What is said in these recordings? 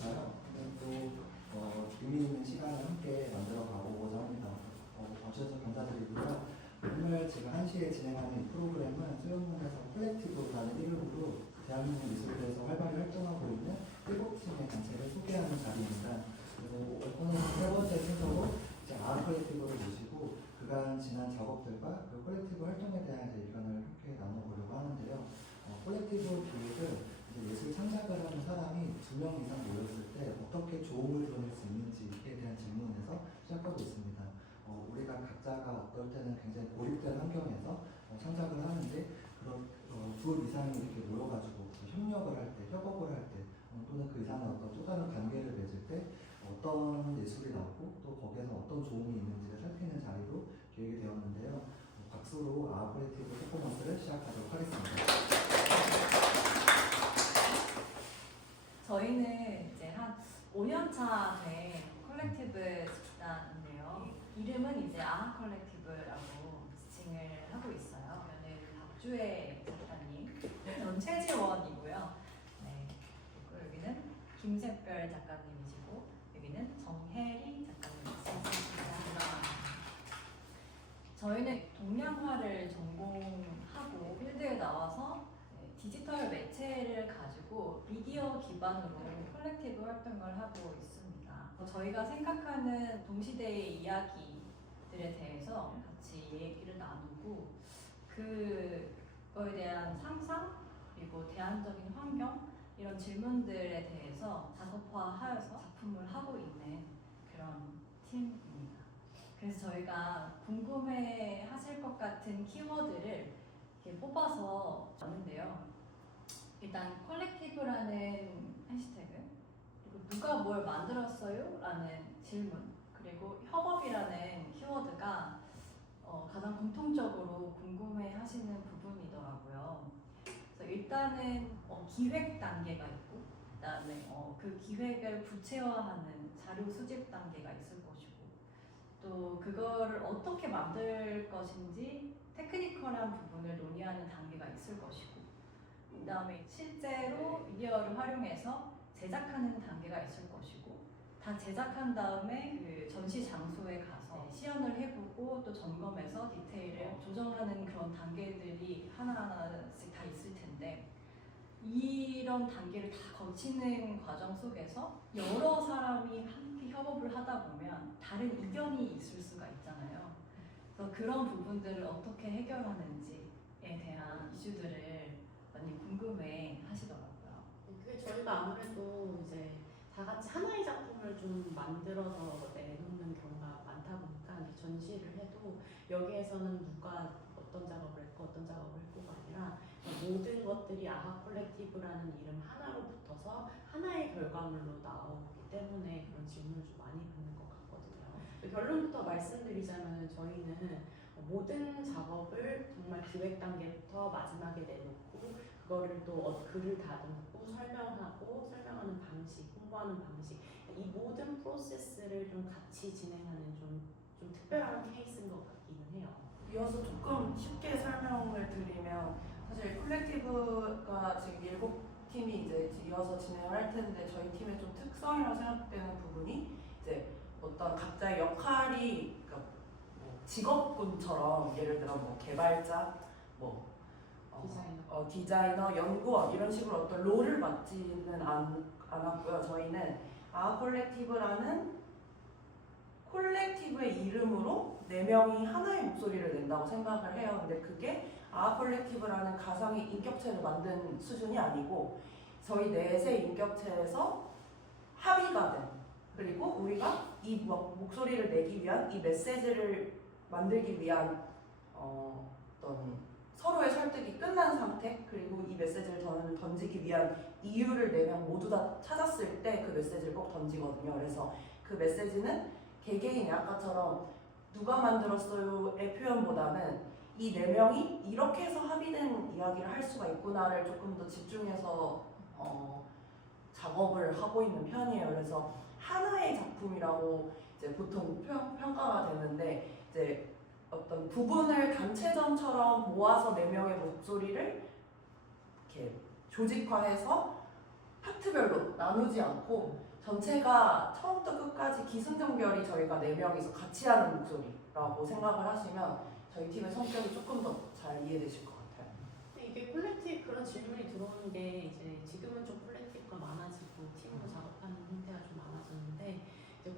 있으니까요. 또 의미 있는 시간을 함께 만들어 가보고자 합니다. 와주셔서 감사드리고요. 오늘 제가 1시에 진행하는 이 프로그램은 수영문에서 콜렉티브라는 이름으로 대한민국 미술계에서 활발히 활동하고 있는 7팀의 단체를 소개하는 자리입니다. 그리고 오늘 세 번째 순서로 이제 아트 콜렉티브를 모시고 그간 지난 작업들과 그 콜렉티브 활동에 대한 의견을 함께 나눠보려고 하는데요. 콜렉티브 기획은 예술 창작을 하는 사람이 2명 이상 모였을 때 어떻게 조음을 드러낼 수 있는지에 대한 질문에서 시작하고 있습니다. 우리가 각자가 어떨 때는 굉장히 고립된 환경에서 창작을 하는데 그런 둘 이상이 이렇게 모여가지고 협력을 할 때, 협업을 할 때 또는 그 이상의 어떤 또 다른 관계를 맺을 때 어떤 예술이 나오고 또 거기에서 어떤 조음이 있는지를 살피는 자리로 기획이 되었는데요. 박수로 아크리에이티브 퍼포먼스를 시작하도록 하겠습니다. 저희는 이제 한 5년차 된 콜렉티브 집단인데요. 이름은 이제 아하 콜렉티브라고 지칭을 하고 있어요. 저는 박주혜 작가님, 전 최지원이고요. 네, 그리고 여기는 김샛별 작가님이시고 여기는 정혜리 작가님이십니다. 저희는 동양화를 전공하고 필드에 나와서 디지털 매체를 가지고 미디어 기반으로 콜렉티브 활동을 하고 있습니다. 저희가 생각하는 동시대의 이야기들에 대해서 같이 얘기를 나누고 그거에 대한 상상 그리고 대안적인 환경 이런 질문들에 대해서 다각화하여서 작품을 하고 있는 그런 팀입니다. 그래서 저희가 궁금해 하실 것 같은 키워드를 이렇게 뽑아서 왔는데요. 일단 콜렉티브라는 해시태그, 그리고 누가 뭘 만들었어요? 라는 질문, 그리고 협업이라는 키워드가 가장 공통적으로 궁금해 하시는 부분이더라고요. 그래서 일단은 기획 단계가 있고 그 다음에 그 기획을 구체화하는 자료 수집 단계가 있을 것이고 또 그거를 어떻게 만들 것인지 테크니컬한 부분을 논의하는 단계가 있을 것이고 그 다음에 실제로 미디어를 활용해서 제작하는 단계가 있을 것이고 다 제작한 다음에 그 전시 장소에 가서 시연을 해보고 또 점검해서 디테일을 조정하는 그런 단계들이 하나하나씩 다 있을 텐데 이런 단계를 다 거치는 과정 속에서 여러 사람이 함께 협업을 하다 보면 다른 이견이 있을 수가 있잖아요. 그래서 그런 부분들을 어떻게 해결하는지에 대한 이슈들을 많이 궁금해 하시더라고요. 그게 저희가 아무래도 이제 다 같이 하나의 작품을 좀 만들어서 내놓는 경우가 많다 보니까 전시를 해도 여기에서는 누가 어떤 작업을 했고 어떤 작업을 했고가 아니라 모든 것들이 아하 콜렉티브라는 이름 하나로 붙어서 하나의 결과물로 나오기 때문에 그런 질문을 좀 많이 받는 것 같거든요. 결론부터 말씀드리자면 저희는 모든 작업을 정말 기획 단계부터 마지막에 내놓고 그거를 또 글을 다듬고 설명하는 방식, 홍보하는 방식 이 모든 프로세스를 좀 같이 진행하는 좀 특별한 케이스인 것 같기는 해요. 이어서 조금 쉽게 설명을 드리면 사실 콜렉티브가 지금 7팀이 이제 이어서 진행을 할 텐데 저희 팀의 좀 특성이라고 생각되는 부분이 이제 어떤 각자의 역할이 그러니까 직업군처럼 예를 들어 개발자, 디자이너, 연구원 이런 식으로 어떤 롤을 맡지는 않았고요. 저희는 아하 콜렉티브라는 콜렉티브의 이름으로 4명이 하나의 목소리를 낸다고 생각을 해요. 근데 그게 아하 콜렉티브라는 가상의 인격체를 만든 수준이 아니고 저희 넷의 인격체에서 합의가 된 그리고 우리가 이 목소리를 내기 위한 이 메시지를 만들기 위한 어떤 서로의 설득이 끝난 상태 그리고 이 메시지를 던지기 위한 이유를 4명 모두 다 찾았을 때 그 메시지를 꼭 던지거든요. 그래서 그 메시지는 개개인이 아까처럼 누가 만들었어요의 표현보다는 이 4명이 이렇게 해서 합의된 이야기를 할 수가 있구나를 조금 더 집중해서 작업을 하고 있는 편이에요. 그래서 하나의 작품이라고 이제 보통 평가가 되는데 이제 어떤 부분을 단체전처럼 모아서 4명의 목소리를 이렇게 조직화해서 파트별로 나누지 않고 전체가 처음부터 끝까지 기승전결이 저희가 4명이서 같이 하는 목소리라고 생각을 하시면 저희 팀의 성격이 조금 더 잘 이해되실 것 같아요. 근데 이게 콜렉티브 그런 질문이 들어오는 게 이제 지금은 좀 콜렉티브가 많아지고 팀으로 작업하는 형태가 좀 많아졌는데 이제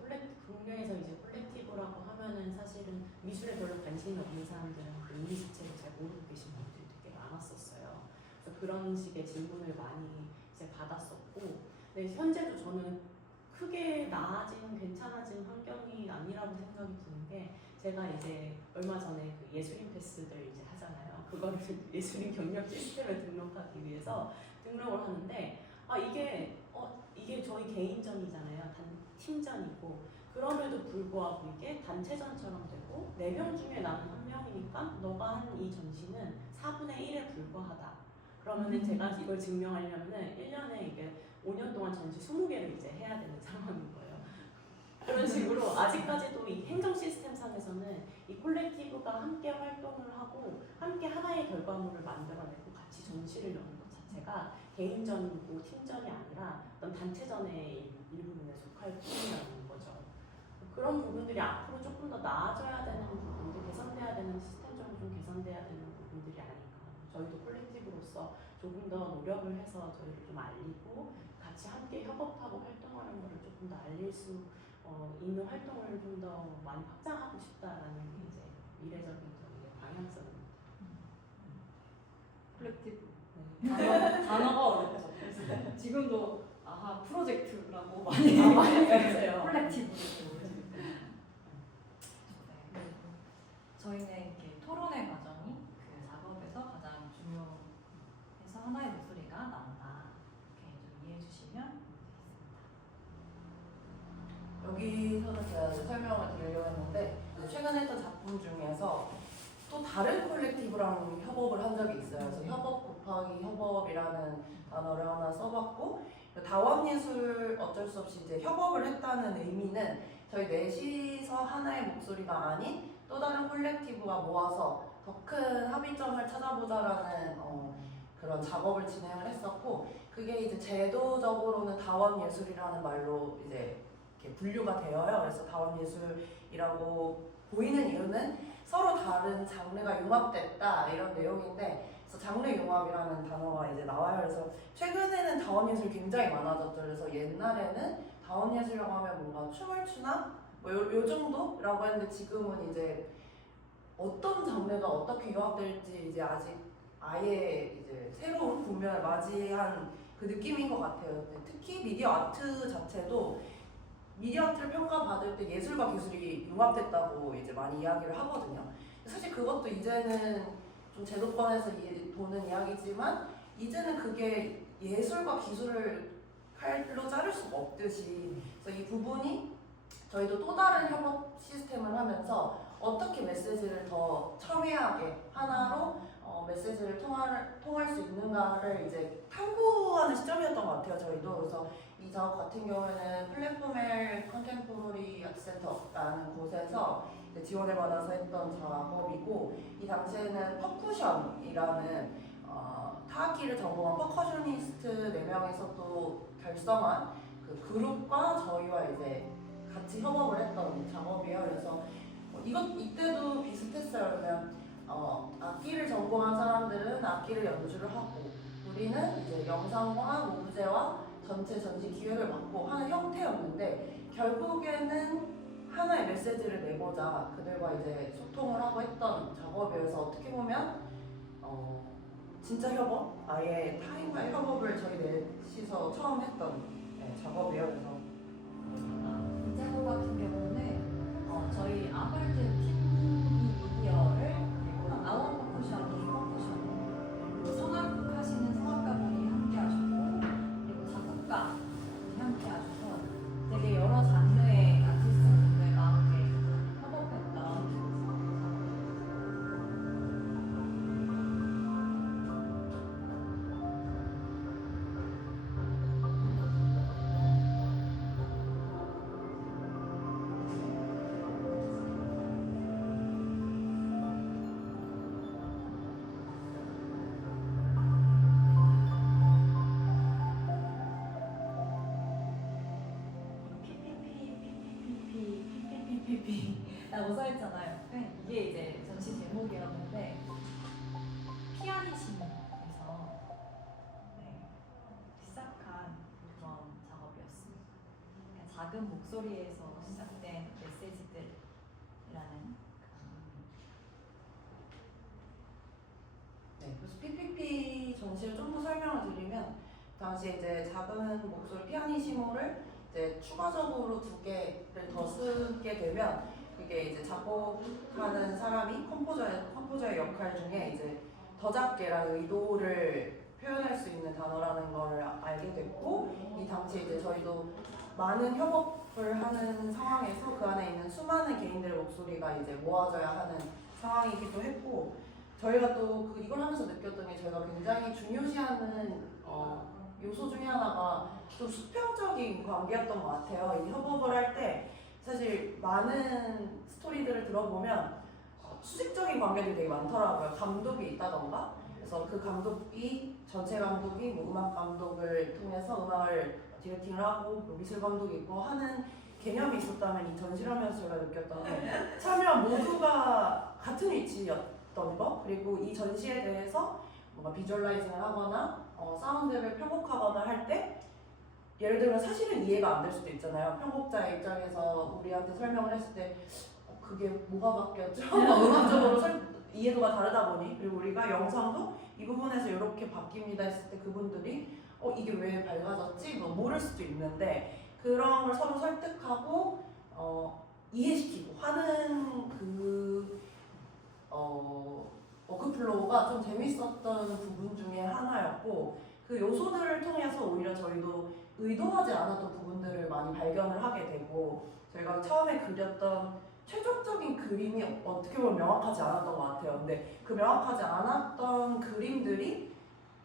국내에서 이제 콜렉티브라고 하면은 사실은 미술에 별로 관심이 없는 사람들은 그 의미 자체를 잘 모르고 계신 분들이 되게 많았었어요. 그래서 그런 식의 질문을 많이 이제 받았었고, 근데 현재도 저는 크게 나아진 괜찮아진 환경이 아니라고 생각이 드는 게 제가 이제 얼마 전에 그 예술인 패스들 이제 하잖아요. 그거를 예술인 경력 시스템에 등록하기 위해서 등록을 하는데 이게 저희 개인전이잖아요. 단 팀전이고 그럼에도 불구하고 이게 단체전처럼 되고 4명 중에 나는 1명이니까 너가 한 이 전시는 4분의 1에 불과하다. 그러면은 제가 이걸 증명하려면은 1년에 이게 5년 동안 전시 20개를 이제 해야 되는 상황인 거예요. 그런 식으로 아직까지도 이 행정 시스템 상에서는 이 콜렉티브가 함께 활동을 하고 함께 하나의 결과물을 만들어내고 같이 전시를 여는 것 자체가 개인전이고 팀전이 아니라 어떤 단체전의 일부분에 속할 뿐이라는 거죠. 그런 부분들이 앞으로 조금 더 나아져야 되는 부분들, 개선돼야 되는 시스템적으로 좀 개선돼야 되는 부분들이 아닐까. 저희도 콜렉티브로서 조금 더 노력을 해서 저희를 좀 알리고 같이 함께 협업하고 활동하는 것을 조금 더 알릴 수 있는 활동을 좀 더 많이 확장하고 싶다라는 게 이제 미래적인 저희의 방향성입니다. 콜렉티브 단어가 어렵죠. 그래서 지금도 프로젝트라고 많이 맞아요. 콜렉티브. 저희는 이렇게 토론의 과정이 그 작업에서 가장 중요해서 하나의 목소리가 나온다. 이렇게 좀 이해해 주시면 되겠습니다. 여기서는 제가 이제 설명을 드리려고 했는데 최근에 했던 작품 중에서 또 다른 콜렉티브랑 협업을 한 적이 있어요. 그래서 협업 곱하기 협업이라는 단어를 하나 써봤고, 다원예술 어쩔 수 없이 이제 협업을 했다는 의미는 저희 넷이서 하나의 목소리가 아닌 또 다른 콜렉티브가 모아서 더 큰 합의점을 찾아보자라는 그런 작업을 진행을 했었고, 그게 이제 제도적으로는 다원예술이라는 말로 이제 이렇게 분류가 되어요. 그래서 다원예술이라고 보이는 이유는 서로 다른 장르가 융합됐다 이런 내용인데, 그래서 장르 융합이라는 단어가 이제 나와요. 그래서 최근에는 다원예술 굉장히 많아졌죠. 그래서 옛날에는 다원예술이라고 하면 뭔가 춤을 추나 뭐 요 정도라고 했는데 지금은 이제 어떤 장르가 어떻게 융합될지 이제 아직 아예 이제 새로운 국면을 맞이한 그 느낌인 것 같아요. 특히 미디어 아트 자체도 미디어 아트를 평가받을 때 예술과 기술이 융합됐다고 이제 많이 이야기를 하거든요. 사실 그것도 이제는 좀 제도권에서 보는 이야기지만 이제는 그게 예술과 기술을 칼로 자를 수가 없듯이, 그래서 이 부분이 저희도 또 다른 협업 시스템을 하면서 어떻게 메시지를 더 첨예하게 하나로 메시지를 통할 수 있는가를 이제 탐구하는 시점이었던 것 같아요. 저희도. 그래서 이 작업 같은 경우에는 플랫폼엘 컨템포러리 아트센터라는 곳에서 지원을 받아서 했던 작업이고, 이 당시에는 퍼쿠션이라는 타악기를 전공한 퍼커셔니스트 4명이서 또 결성한 그 그룹과 저희와 이제 같이 협업을 했던 작업이에요. 그래서 이때도 비슷했어요. 그러면 악기를 전공한 사람들은 악기를 연주를 하고, 우리는 이제 영상과 오브제와 전체 전시 기획을 맡고 하는 형태였는데, 결국에는 하나의 메시지를 내고자 그들과 이제 소통을 하고 했던 작업이어서 어떻게 보면 진짜 협업, 아예 타인과의 협업을 저희 넷이서 처음 했던 작업이에요. 그래서 이 작업 같은 경우는 저희 아벌트 팀 미디어를 그리고 아원 퍼쿠션, 이 퍼쿠션, 그리고 성악하시는 성악가분이 함께 하셨고, 그리고 작곡가분이 함께 하셔서 되게 여러 장르의 아티스트분들과 함께 협업했던 라고 써있잖아요. 이게 이제 전시 제목이었는데 피아니시모에서 시작한 그런 작업이었습니다. 그러니까 작은 목소리에서 시작된 메시지들이라는 네, 그래서 PPP 전시를 좀 더 설명을 드리면 당시 이제 작은 목소리 피아니시모를 이제 추가적으로 2개를 더 쓰게 되면 그게 이제 작곡하는 사람이 컴포저의 역할 중에 이제 더 작게라는 의도를 표현할 수 있는 단어라는 걸 알게 됐고 이 당시에 이제 저희도 많은 협업을 하는 상황에서 그 안에 있는 수많은 개인들의 목소리가 이제 모아져야 하는 상황이기도 했고 저희가 또 이걸 하면서 느꼈던 게 저희가 굉장히 중요시하는 요소 중에 하나가 좀 수평적인 관계였던 것 같아요. 이 협업을 할 때 사실 많은 스토리들을 들어보면 수직적인 관계들이 되게 많더라고요. 감독이 있다던가 그래서 그 감독이 전체 감독이 뭐 음악 감독을 통해서 음악을 디렉팅을 하고 뭐 미술 감독이 있고 하는 개념이 있었다면 이 전시를 하면서 제가 느꼈던 게 참여한 모두가 같은 위치였던 거 그리고 이 전시에 대해서 뭔가 비주얼라이징을 하거나 사운드를 편곡하거나 할 때 예를 들면 사실은 이해가 안 될 수도 있잖아요. 편곡자의 입장에서 우리한테 설명을 했을 때 그게 뭐가 바뀌었죠? 음악적으로 이해도가 다르다 보니 그리고 우리가 영상도 이 부분에서 이렇게 바뀝니다 했을 때 그분들이 이게 왜 밝아졌지? 뭐 모를 수도 있는데 그런 걸 서로 설득하고 이해시키고 하는 그 워크플로우가 좀 재밌었던 부분 중에 하나였고 그 요소들을 통해서 오히려 저희도 의도하지 않았던 부분들을 많이 발견을 하게 되고 저희가 처음에 그렸던 최종적인 그림이 어떻게 보면 명확하지 않았던 것 같아요. 근데 그 명확하지 않았던 그림들이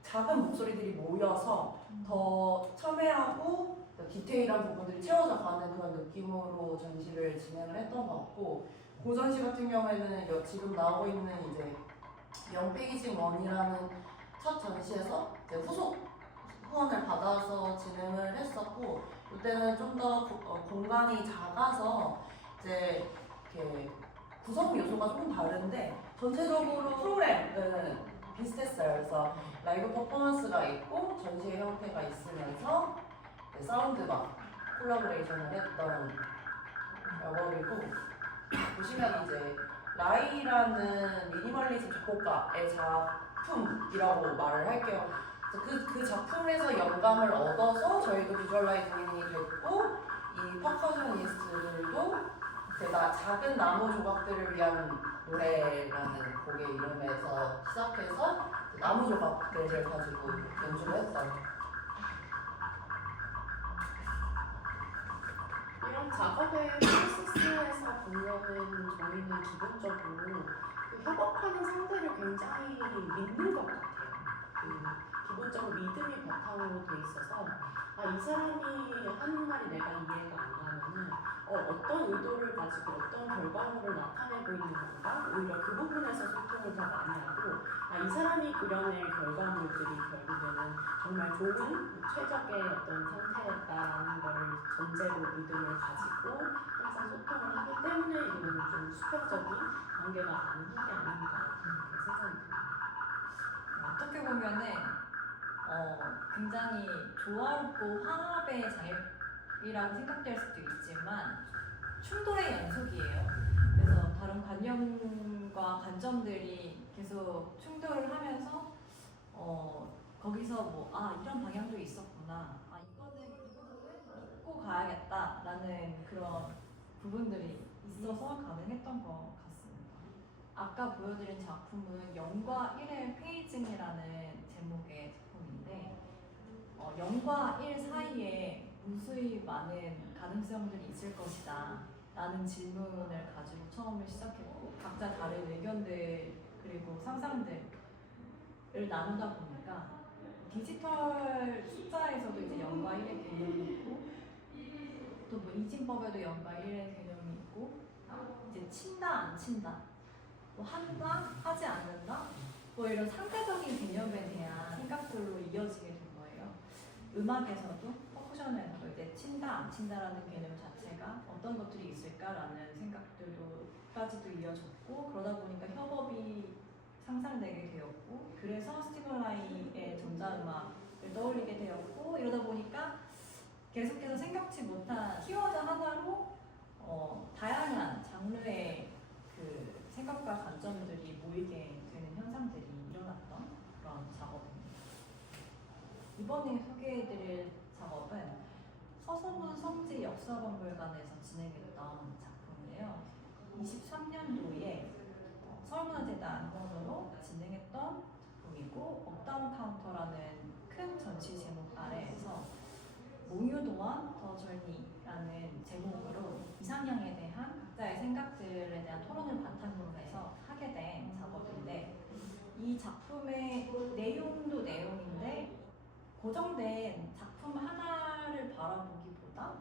작은 목소리들이 모여서 더 첨예하고 디테일한 부분들이 채워져 가는 그런 느낌으로 전시를 진행을 했던 것 같고 그 전시 같은 경우에는 지금 나오고 있는 이제 영페이징 1이라는 첫 전시에서 이제 후속 후원을 받아서 진행을 했었고 이때는 좀 더 공간이 작아서 이제 이렇게 구성 요소가 조금 다른데 전체적으로 프로그램은 비슷했어요. 그래서 라이브 퍼포먼스가 있고 전시의 형태가 있으면서 사운드가 콜라보레이션을 했던 작업이고 보시면 이제 라이라는 미니멀리즘 작곡가의 작품이라고 말을 할게요. 그 작품에서 영감을 얻어서 저희도 비주얼라이징이 됐고 이 퍼커셔니스트들도 작은 나무 조각들을 위한 노래라는 곡의 이름에서 시작해서 나무 조각들을 가지고 연주를 했어요. 이런 작업의 프로세스에서 보면은 저희는 기본적으로 그 협업하는 상대를 굉장히 믿는 것 같아요. 기본적으로 믿음이 바탕으로 돼 있어서 이 사람이 하는 말이 내가 이해가 안 가면은 어떤 의도를 가지고 어떤 결과물을 나타내고 있는 건가 오히려 그 부분에서 소통을 더 많이 하고 이 사람이 그려낼 결과물들이 결국에는 정말 좋은 최적의 어떤 상태였다라는 걸 전제로 믿음을 가지고 항상 소통을 하기 때문에 이거는 좀 수평적인 관계가 가능한 게 아닌가 그렇게 생각이 듭니다. 어떻게 보면은 굉장히 조화롭고 화합의 자유이라고 생각될 수도 있지만 충돌의 연속이에요. 그래서 다른 관념과 관점들이 계속 충돌을 하면서 거기서 이런 방향도 있었구나. 이거는 믿고 가야겠다라는 그런 부분들이 있어서 가능했던 것 같습니다. 아까 보여드린 작품은 0과 1의 페이징이라는 제목의 작품인데 0과 1 사이에 무수히 많은 가능성들이 있을 것이다 라는 질문을 가지고 처음에 시작했고 각자 다른 의견들 그리고 상상들을 나누다 보니까 디지털 숫자에서도 이제 0과 1의 개념이 있고 또 이진법에도 0과 1의 개념이 있고 이제 친다 안 친다 한다 하지 않는다 이런 상대적인 개념에 대한 생각들로 이어지게 된 거예요. 음악에서도 퍼쿠션 수련회에서 이제 친다 안 친다라는 개념 자체가 어떤 것들이 있을까라는 생각들도까지도 이어졌고 그러다 보니까 협업이 상상되게 되었고 그래서 스티블라이의 전자음악을 떠올리게 되었고 이러다 보니까 계속해서 생각지 못한 키워드 하나로 다양한 장르의 그 생각과 관점들이 모이게 되는 현상들이 일어났던 그런 작업입니다. 이번에 소개해드릴 작업은 서소문 성지 역사박물관에서 진행했던 작품이에요. 23년도에 서울문화재단 후원으로 진행했던 작품이고 업다운 카운터라는 큰 전시 제목 아래에서 몽유도원 더 절니라는 제목으로 이상향에 대한 각자의 생각들에 대한 토론을 바탕으로 해서 하게 된 작업인데 이 작품의 내용도 내용인데 고정된 작품 하나를 바라보기보다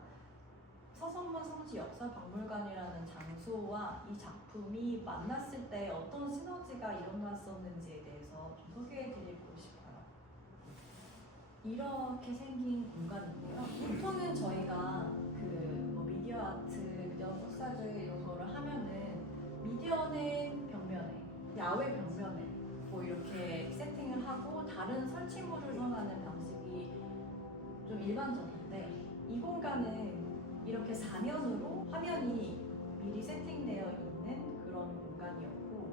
서선문 성지 역사박물관이라는 장소와 이 작품이 만났을 때 어떤 시너지가 일어났었는지에 대해서 좀 소개해드리고 싶어요. 이렇게 생긴 공간인데요. 보통은 저희가 뭐 미디어 아트, 미디어 코사주 이런 거를 하면은 미디어는 벽면에, 야외 벽면에 뭐 이렇게 세팅을 하고 다른 설치물을 선하는 방식이 좀 일반적인데 이 공간은 이렇게 사면으로 화면이 미리 세팅되어 있는 그런 공간이었고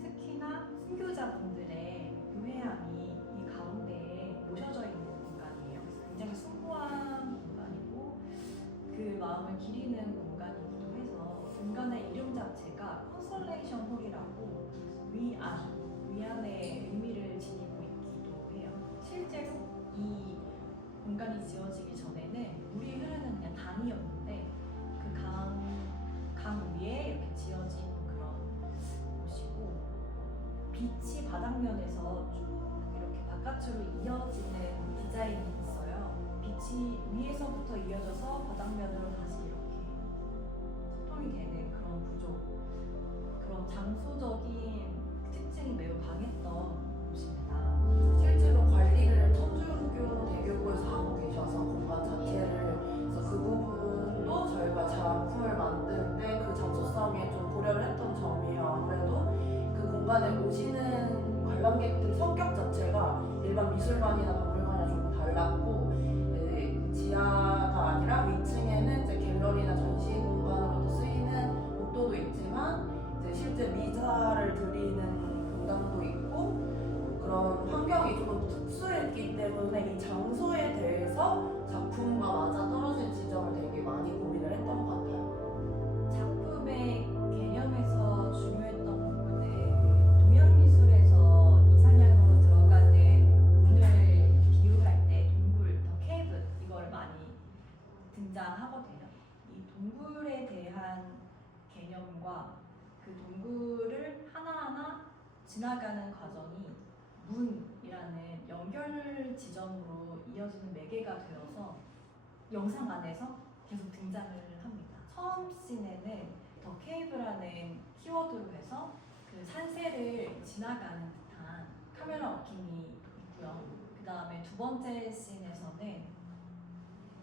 특히나 순교자분들의 유해함이 이 가운데에 모셔져 있는 공간이에요. 굉장히 숭고한 공간이고 그 마음을 기리는 공간이기도 해서 공간의 이름 자체가 컨설레이션 홀이라고 위안의 의미를 지니고 있기도 해요. 실제로 이 공간이 지어지기 전에는 물이 흐르는 그냥 강이었는데 그 강 위에 이렇게 지어진 그런 곳이고 빛이 바닥면에서 쭉 이렇게 바깥으로 이어지는 디자인이 있어요. 빛이 위에서부터 이어져서 바닥면으로 다시 이렇게 소통이 되는 그런 구조, 그런 장소적인 특징이 매우 강했던 곳입니다. 실제로 관리를 천주교 대교구에서 하고 계셔서 공간 자체를 그래서 그 부분도 저희가 작품을 만드는데 그 장소성에 좀 고려를 했던 점이에요. 아무래도 그 공간에 오시는 관람객들 성격 자체가 일반 미술관이나 박물관이랑 조금 달랐고 지하가 아니라 위층에는 이제 갤러리나 전시 공간으로도 쓰이는 복도도 있지만 이제 실제 미사를 드리는 공간도 있고 그런 환경이 조금 특수했기 때문에 이 장소에 대해서 작품과 맞아 떨어질 지점을 되게 많이 고민을 했던 것 같아요. 작품의 개념에서 중요했던 부분은 동양미술에서 이상향으로 들어가는 문을 비유할 때 동굴, 더 케이브 이걸 많이 등장하거든요. 이 동굴에 대한 개념과 그 동굴을 하나하나 지나가는 과정이 문이라는 연결 지점으로 이어지는 매개가 되어서 영상 안에서 계속 등장을 합니다. 처음 씬에는 더 케이브라는 키워드로 해서 그 산세를 지나가는 듯한 카메라 워킹이 있고요. 그 다음에 두 번째 씬에서는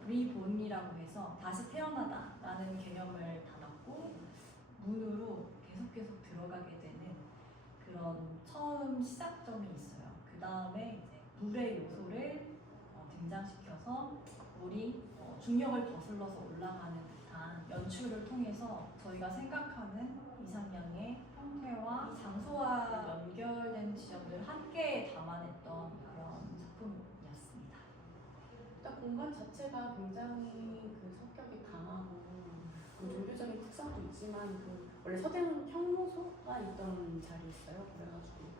리본이라고 해서 다시 태어나다라는 개념을 담았고 문으로 계속 들어가게 되는 그런 처음 시작점이 있어요. 그 다음에 이제 물의 요소를 등장시켜서 물이 중력을 거슬러서 올라가는 듯한 연출을 통해서 저희가 생각하는 이상향의 형태와 장소와 연결된 지점을 함께 담아냈던 그런 작품이었습니다. 일단 공간 자체가 굉장히 그 성격이 강하고 그 종교적인 특성도 있지만 그 원래 서대문 형무소가 있던 자리였어요. 그래가지고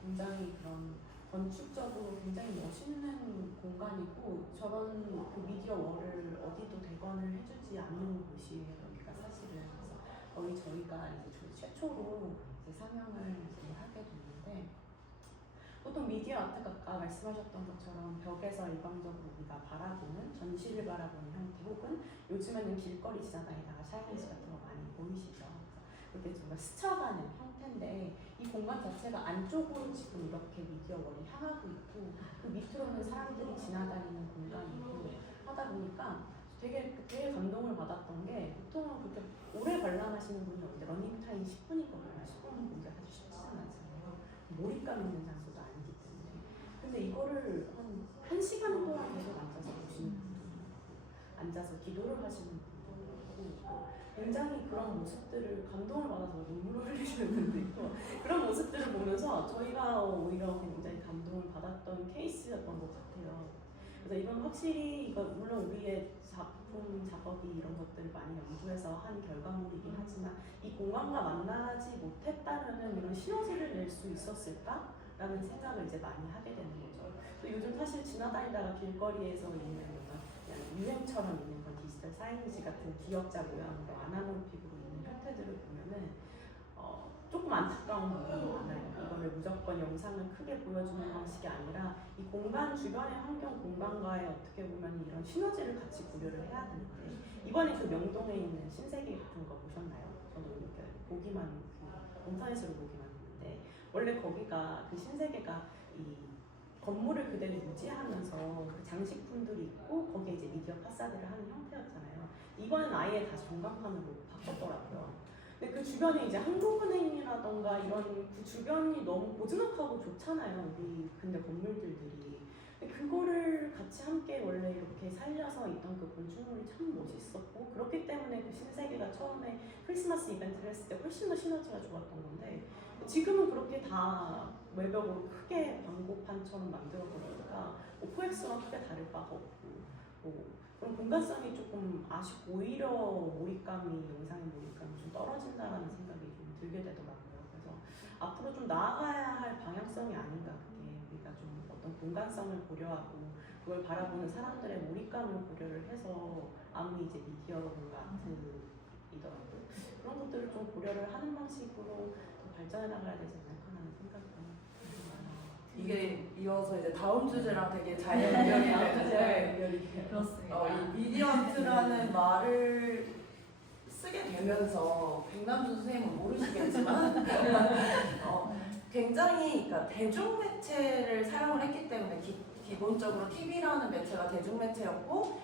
굉장히 그런 건축적으로 굉장히 멋있는 공간이고 저런 그 미디어 월을 어디도 대관을 해주지 않는 곳이에요. 여기가 사실은 그래서 거의 저희가 이제 최초로 이제 상영을 이제 하게 됐는데 보통 미디어 아트가 아까 말씀하셨던 것처럼 벽에서 일방적으로 우리가 바라보는 전시를 바라보는 형태 혹은 요즘에는 길거리 지나다니다가 샤이니지 같은 거 많이 보이시죠? 그렇게 정말 스쳐가는 형태인데 이 공간 자체가 안쪽으로 지금 이렇게 미디어 월이 향하고 있고 그 밑으로는 사람들이 지나다니는 공간이고 하다 보니까 되게 감동을 받았던 게 보통은 그렇게 오래 관람하시는 분이 없는데 러닝타임 10분이거든요. 10분은 보기가 사실 쉽지 않잖아요. 몰입감 있는 장소도 아니기 때문에. 근데 이거를 한 시간 동안 계속 앉아서 보시는 분도 있고 앉아서 기도를 하시는 분도 있고 굉장히 그런 모습들을 감동을 받아서 눈물을 흘리시는 분도 있고 그런 모습들을 보면서 저희가 오히려 굉장히 감동을 받았던 케이스였던 것 같아요. 그래서 이건 확실히 이거 물론 우리의 작품 작업이 이런 것들을 많이 연구해서 한 결과물이긴 하지만 이 공간과 만나지 못했다면은 이런 시너지를 낼 수 있었을까라는 생각을 이제 많이 하게 되는 거죠. 또 요즘 사실 지나다니다가 길거리에서 있는 뭔가 그냥 유행처럼 있는 건 디지털 사이니지 같은 기역자 모양으로 아나몰픽으로 있는 형태들을 보면은 조금 안타까운 부분이 많아요. 이거를 무조건 영상을 크게 보여주는 방식이 아니라 이 공간 주변의 환경 공간과의 어떻게 보면 이런 시너지를 같이 고려를 해야 되는데 이번에 그 명동에 있는 신세계 같은 거 보셨나요? 저도 이렇게 보기만 인터넷으로 보기만 했는데 원래 거기가 그 신세계가 이 건물을 그대로 유지하면서 그 장식품들이 있고 거기에 이제 미디어 파사드를 하는 형태였잖아요. 이번엔 아예 다시 전광판으로 바꿨더라고요. 근데 그 주변에 이제 한국은행이라던가 이런 그 주변이 너무 고즈넉하고 좋잖아요. 우리 근데 건물들이. 근데 그거를 같이 함께 원래 이렇게 살려서 있던 그 건축물이 참 멋있었고 그렇기 때문에 그 신세계가 처음에 크리스마스 이벤트를 했을 때 훨씬 더 시너지가 좋았던 건데 지금은 그렇게 다 외벽으로 크게 광고판처럼 만들어버리니까 OPX랑 크게 다를 바가 없고 그런 공간성이 조금 아쉽고 오히려 몰입감이 영상의 몰입감이 좀 떨어진다라는 생각이 좀 들게 되더라고요. 그래서 앞으로 좀 나아가야 할 방향성이 아닌가 그게 우리가 좀 어떤 공간성을 고려하고 그걸 바라보는 사람들의 몰입감을 고려를 해서 아무리 이제 미디어 뭔가 아트이더라도 그런 것들을 좀 고려를 하는 방식으로 더 발전해 나가야 되지 않을까라는 생각이 듭니다. 이게 이어서 이제 다음 주제랑 되게 잘 연결이 되는데 그렇습니다. 이 미디어 아트라는 말을 쓰게 되면서 백남준 선생님은 모르시겠지만 굉장히 그러니까 대중매체를 사용을 했기 때문에 기본적으로 TV라는 매체가 대중매체였고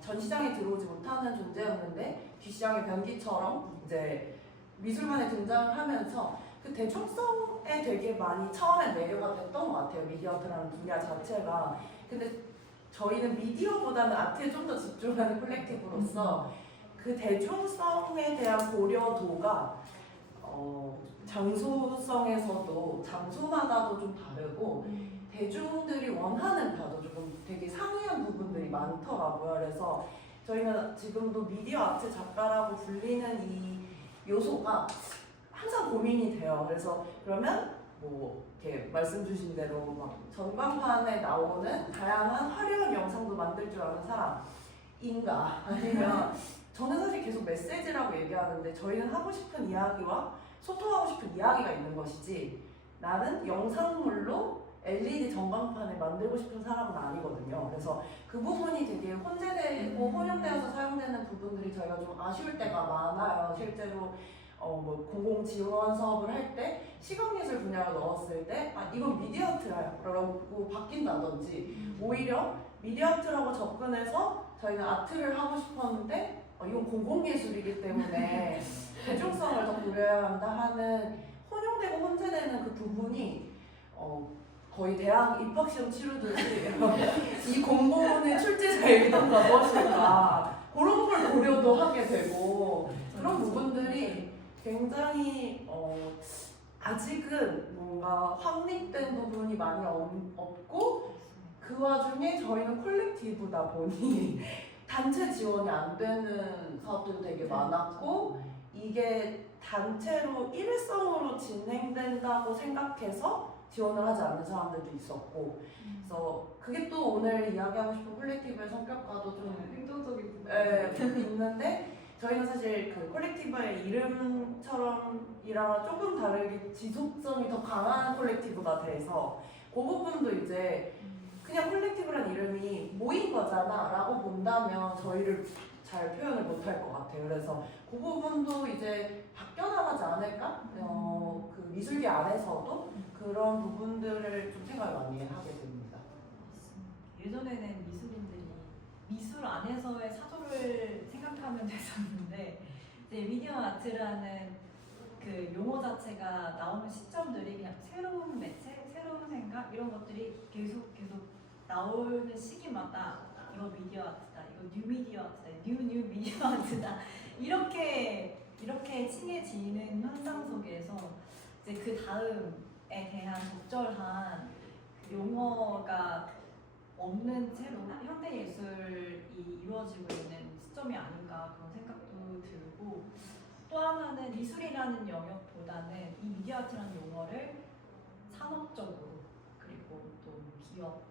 전 시장에 들어오지 못하는 존재였는데 뒷시장의 변기처럼 이제 미술관에 등장을 하면서 그 대중성에 되게 많이 처음에 매료가 됐던 것 같아요. 미디어 아트라는 분야 자체가. 근데 저희는 미디어보다는 아트에 좀 더 집중하는 콜렉티브로서 그 대중성에 대한 고려도가 장소성에서도 장소마다도 좀 다르고 대중들이 원하는 바도 조금 되게 상이한 부분들이 많더라고요. 그래서 저희는 지금도 미디어 아트 작가라고 불리는 이 요소가 항상 고민이 돼요. 그래서 그러면 뭐 이렇게 말씀 주신 대로 막 전광판에 나오는 다양한 화려한 영상도 만들 줄 아는 사람인가 아니면 저는 사실 계속 메시지라고 얘기하는데 저희는 하고 싶은 이야기와 소통하고 싶은 이야기가 있는 것이지 나는 영상물로 LED 전광판을 만들고 싶은 사람은 아니거든요. 그래서 그 부분이 되게 혼재되고 혼용되어서 사용되는 부분들이 저희가 좀 아쉬울 때가 많아요. 실제로 뭐 공공 지원 사업을 할 때 시각예술 분야로 넣었을 때 이건 미디어 아트라고 바뀐다든지 오히려 미디어 아트라고 접근해서 저희는 아트를 하고 싶었는데 이건 공공예술이기 때문에 대중성을 더 고려해야 한다 하는 혼용되고 혼재되는 그 부분이 거의 대학 입학시험 치르듯이 이 공고는 출제자의 의도가 무엇일까 그런 걸 고려도 하게 되고 그런 부분들이 굉장히 아직은 뭔가 확립된 부분이 많이 없고 그 와중에 저희는 콜렉티브다 보니 단체 지원이 안 되는 사업들도 되게 많았고 이게 단체로 일회성으로 진행된다고 생각해서 지원을 하지 않는 사람들도 있었고 그래서 그게 또 오늘 이야기하고 싶은 콜렉티브의 성격과도 좀 행동적인 있는데 저희는 사실 그 콜렉티브의 이름처럼이랑 조금 다르게 지속성이 더 강한 콜렉티브가 돼서 그 부분도 이제 그냥 콜렉티브란 이름이 모인 거잖아 라고 본다면 저희를 잘 표현을 못할 것 같아요. 그래서 그 부분도 이제 바뀌어나가지 않을까? 그 미술계 안에서도 그런 부분들을 좀 생각을 많이 하게 됩니다. 예전에는 미술인들이 미술 안에서의 사조를 생각하면 됐었는데 이제 미디어 아트라는 그 용어 자체가 나오는 시점들이 그냥 새로운 매체, 새로운 생각 이런 것들이 계속 나오는 시기마다 이거 미디어 아트다, 이거 뉴 미디어 아트다, 뉴 미디어 아트다 이렇게 칭해지는 현상 속에서 이제 그 다음에 대한 적절한 용어가 없는 채로 현대 예술이 이루어지고 있는 시점이 아닌가 그런 생각도 들고, 또 하나는 미술이라는 영역보다는 이 미디어 아트라는 용어를 산업적으로 그리고 또 기업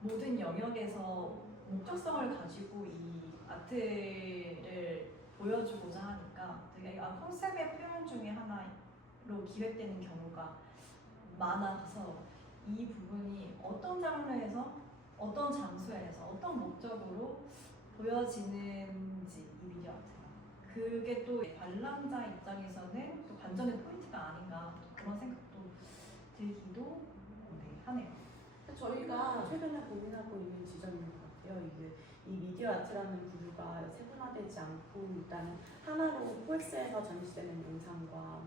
모든 영역에서 목적성을 가지고 이 아트를 보여주고자 하니까 되게 컨셉의 표현 중에 하나로 기획되는 경우가 많아서 이 부분이 어떤 장르에서 어떤 장소에서 어떤 목적으로 보여지는지 이 미디어 아트가 그게 또 관람자 입장에서는 또 관전의 포인트가 아닌가 그런 생각도 들기도 하네요. 저희가 최근에 고민하고 있는 지점인 것 같아요. 이게 이 미디어 아트라는 부류가 세분화되지 않고 일단 하나로 폴스에서 전시되는 영상과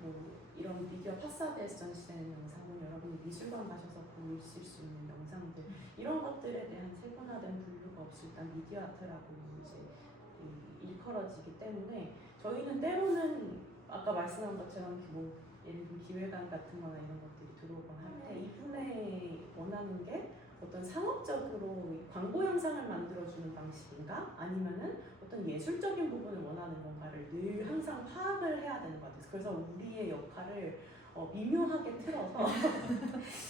뭐 이런 미디어 파사드에서 전시되는 영상은 여러분이 미술관 가셔서 보실 수 있는 영상들 이런 것들에 대한 세분화된 분류가 없이 일단 미디어 아트라고 이제 일컬어지기 때문에 저희는 때로는 아까 말씀한 것처럼 뭐 예를 들면 기획안 같은 거나 이런 것들이 들어오거나 할 때 이분의 원하는 게 어떤 상업적으로 광고 영상을 만들어주는 방식인가 아니면은 어떤 예술적인 부분을 원하는 건가를 늘 항상 파악을 해야 되는 것 같아요. 그래서 우리의 역할을 미묘하게 틀어서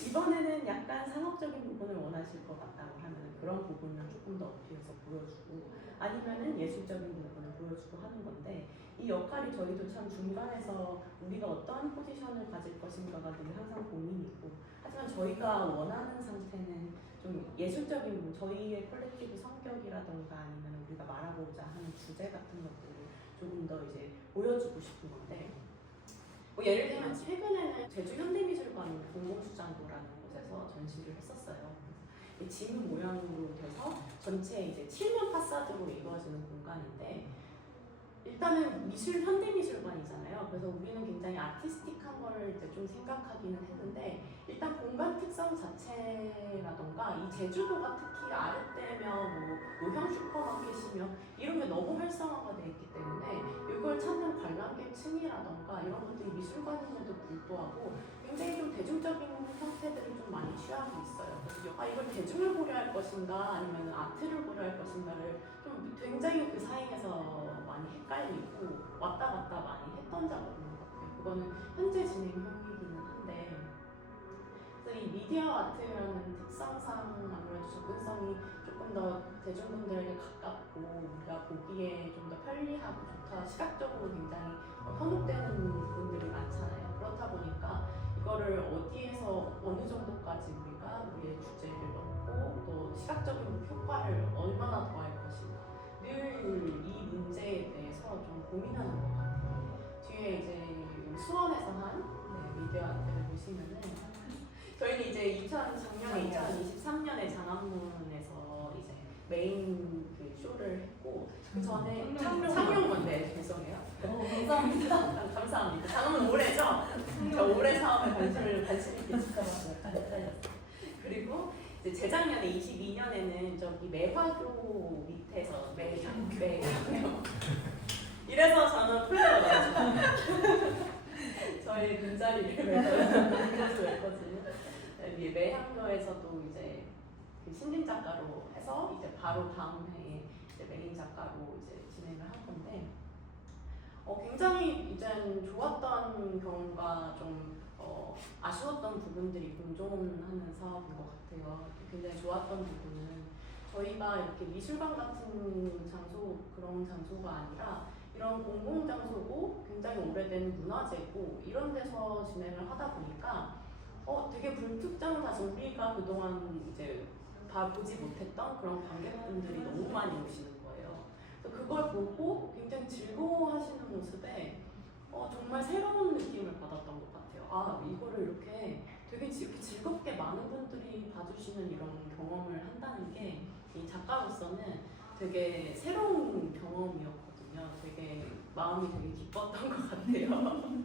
이번에는 약간 상업적인 부분을 원하실 것 같다고 하면 그런 부분을 조금 더 어필해서 보여주고 아니면은 예술적인 부분을 보여주고 하는 건데 이 역할이 저희도 참 중간에서 우리가 어떤 포지션을 가질 것인가가 늘 항상 고민이고 하지만 저희가 원하는 상태는 좀 예술적인 부분 저희의 컬렉티브 성격이라던가 아니면 우리가 말하고자 하는 주제 같은 것들을 조금 더 이제 보여주고 싶은 건데 뭐 예를 들면 최근에는 제주 현대미술관 공공수장고라는 곳에서 전시를 했었어요. 지문 모양으로 돼서 전체 이제 칠면 파사드로 이루어지는 공간인데 일단은 현대미술관이잖아요. 그래서 우리는 굉장히 아티스틱한 거를 이제 좀 생각하기는 했는데 일단 공간 특성 자체라던가 이 제주도가 특히 아랫대며 뭐 노형 슈퍼마켓이며 이런 게 너무 활성화가 돼 있기 때문에 이걸 찾는 관람객층이라던가 이런 것들이 미술관임에도 불구하고 굉장히 좀 대중적인 형태들을 좀 많이 취하고 있어요. 그래서 이걸 대중을 보려 할 것인가 아니면 아트를 보려 할 것인가를 좀 굉장히 그 사이에서 많이 헷갈리고 왔다 갔다 많이 했던 작업인 것 같아요. 그거는 현재 진행형이기는 한데 그래서 이 미디어 아트라는 특성상 아무래도 접근성이 조금 더 대중분들에게 가깝고 우리가 보기에 좀 더 편리하고 좋다 시각적으로 굉장히 현혹되는 분들이 많잖아요. 그렇다 보니까 이거를 어디에서 어느 정도까지 우리가 우리의 주제를 넣고 또 시각적인 효과를 얼마나 더할 것인가 늘 이 문제에 대해서 좀 고민하는 것 같아요. 뒤에 이제 수원에서 한 미디어 아트를 보시면은 저희는 이제 작년에 2023년에 장안문에서 이제 메인 그 쇼를 했고 그 전에 창룡문네 죄송해요. 감사합니다. 감사합니다. 장안문 올해죠? 저 올해 사업에 관심 있게 지켜봤어요. 그리고 이제 재작년에 22년에는 저기 매화교 밑에서 매화교 이래서 저는 플레이가 나왔어요. 저희 금자리를 했거든요. 매향로에서도 이제 그 신진 작가로 해서 이제 바로 다음 해에 이제 메인 작가로 이제 진행을 할 건데 굉장히 이제 좋았던 경험과 좀 아쉬웠던 부분들이 공존하는 사업인 것 같아요. 굉장히 좋았던 부분은 저희가 이렇게 미술관 같은 장소 그런 장소가 아니라 이런 공공장소고 굉장히 오래된 문화재고 이런 데서 진행을 하다 보니까 되게 불특정 다수 우리가 그동안 이제 보지 못했던 그런 관객분들이 너무 많이 오시는 거예요. 그래서 그걸 보고 굉장히 즐거워하시는 모습에 정말 새로운 느낌을 받았던 것 같아요. 아 이거를 이렇게 되게 이렇게 즐겁게 많은 분들이 봐주시는 이런 경험을 한다는 게 이 작가로서는 되게 새로운 경험이었거든요. 되게 마음이 되게 기뻤던 것 같아요.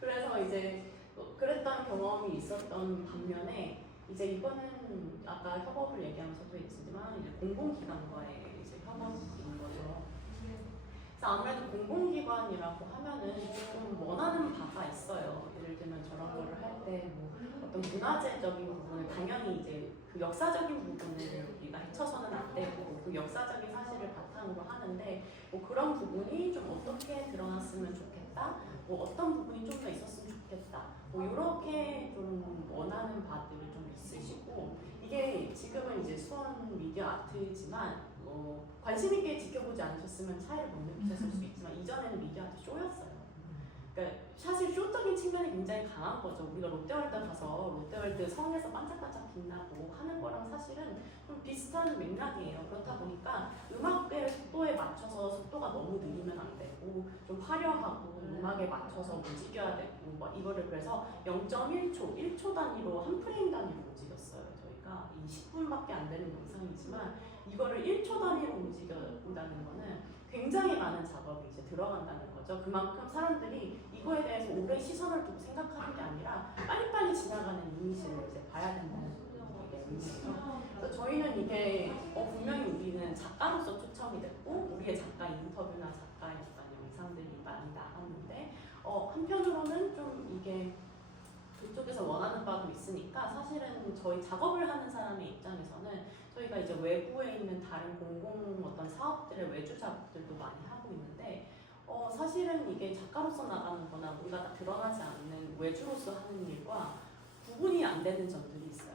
그래서 이제 그랬던 경험이 있었던 반면에 이제 이거는 아까 협업을 얘기하면서도 있지만 이제 공공기관과의 이제 협업인 거죠. 그래서 아무래도 공공기관이라고 하면은 조금 원하는 바가 있어요. 예를 들면 저런 거를 할 때 뭐 어떤 문화재적인 부분을 당연히 이제 그 역사적인 부분을 우리가 헤쳐서는 안 되고 그 역사적인 사실을 바탕으로 하는데 뭐 그런 부분이 좀 어떻게 드러났으면 좋겠다. 뭐 어떤 부분이 좀 더 있었으면 좋겠다. 뭐 이렇게 좀 원하는 바들이 좀 있으시고 이게 지금은 이제 수원 미디어 아트지만 관심 있게 지켜보지 않으셨으면 차이를 못 느끼셨을 수 있지만 이전에는 미디어 아트 쇼였어요. 그러니까 사실 쇼적인 측면이 굉장히 강한 거죠. 우리가 롯데월드 가서 롯데월드 성에서 반짝반짝 빛나고 하는 거랑 사실은 좀 비슷한 맥락이에요. 그렇다 보니까 음악의 속도에 맞춰서 속도가 너무 느리면 안 되고 좀 화려하고 음악에 맞춰서 움직여야 되고 뭐 이거를 그래서 0.1초, 1초 단위로 한 프레임 단위로 움직였어요. 저희가 이 10분밖에 안 되는 영상이지만 이거를 1초 단위로 움직여온다는 거는 굉장히 많은 작업이 이제 들어간다는 거죠. 그만큼 사람들이 이거에 대해서 오래 시선을 두고 생각하는 게 아니라 빨리빨리 지나가는 이미지를 이제 봐야 된다는 얘기죠. 그래서 저희는 이게 분명히 우리는 작가로서 초청이 됐고 우리의 작가 인터뷰나 작가의 어떤 영상들이 많이 나갔는데 한편으로는 좀 이게 그쪽에서 원하는 바도 있으니까 사실은 저희 작업을 하는 사람의 입장에서는 저희가 이제 외부에 있는 다른 공공 어떤 사업들의 외주 작업들도 많이 하고 있는데 사실은 이게 작가로서 나가는 거나 우리가 다 드러나지 않는 외주로서 하는 일과 구분이 안 되는 점들이 있어요.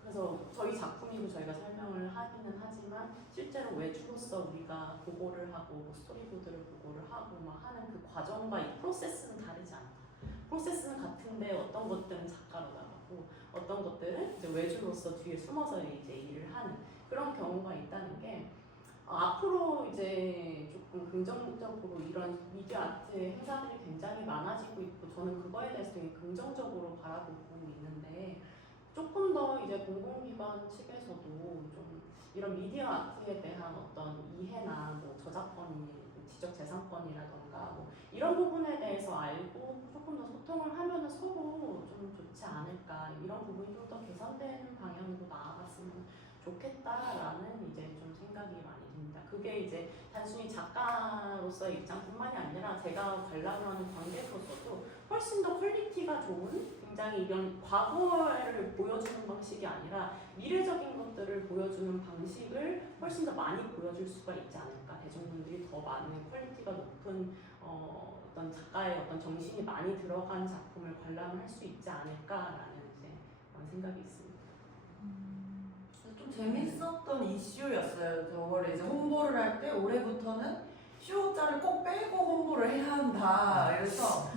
그래서 저희 작품이고 저희가 설명을 하기는 하지만 실제로 외주로서 우리가 보고를 하고 뭐 스토리보드를 보고를 하고 막 하는 그 과정과 이 프로세스는 다르지 않다. 프로세스는 같은데 어떤 것들은 작가로 나가고 어떤 것들은 이제 외주로서 뒤에 숨어서 이제 일을 하는 그런 경우가 있다는 게 앞으로 이제 조금 긍정적으로 이런 미디어 아트 행사들이 굉장히 많아지고 있고 저는 그거에 대해서 되게 긍정적으로 바라보고 있는데 조금 더 이제 공공기관 측에서도 좀 이런 미디어 아트에 대한 어떤 이해나 뭐 저작권이 지적재산권이라던가 뭐 이런 부분에 대해서 알고 조금 더 소통을 하면은 서로 좀 좋지 않을까 이런 부분이 좀 더 개선되는 방향으로 나아갔으면 좋겠다라는 이제 좀 생각이 많이 듭니다. 그게 이제 단순히 작가로서의 입장뿐만이 아니라 제가 관람을 하는 관객으로서도 훨씬 더 퀄리티가 좋은 굉장히 이런 과거를 보여주는 방식이 아니라 미래적인 것들을 보여주는 방식을 훨씬 더 많이 보여줄 수가 있지 않을까. 대중분들이 더 많은 퀄리티가 높은 어떤 작가의 어떤 정신이 많이 들어간 작품을 관람을 할 수 있지 않을까라는 이제 그런 생각이 있습니다. 좀 재밌었던 이슈였어요. 저걸 이제 홍보를 할 때 올해부터는 쇼자를 꼭 빼고 홍보를 해야 한다. 그래서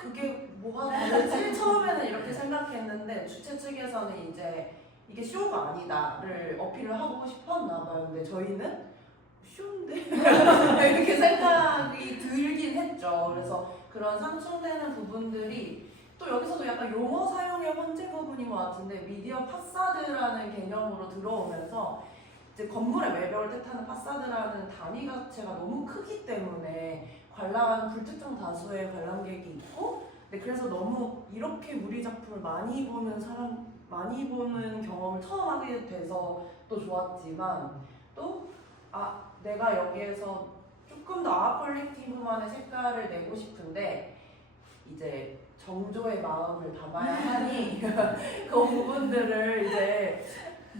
그게 뭐가 다르지? 처음에는 이렇게 생각했는데 주최 측에서는 이제 이게 쇼가 아니다를 어필을 하고 싶었나 봐요. 근데 저희는 쇼인데? 이렇게 생각이 들긴 했죠. 그래서 그런 상충되는 부분들이 또 여기서도 약간 용어 사용의 혼재 부분인 것 같은데 미디어 파사드라는 개념으로 들어오면서 이제 건물의 외벽을 뜻하는 파사드라는 단위 자체가 너무 크기 때문에 관람 불특정 다수의 관람객이 있고 근데 그래서 너무 이렇게 우리 작품을 많이 보는 경험을 처음 하게 돼서 또 좋았지만 또 내가 여기에서 조금 더 아트 컬렉티브만의 색깔을 내고 싶은데 이제 정조의 마음을 담아야 하니 그 부분들을 이제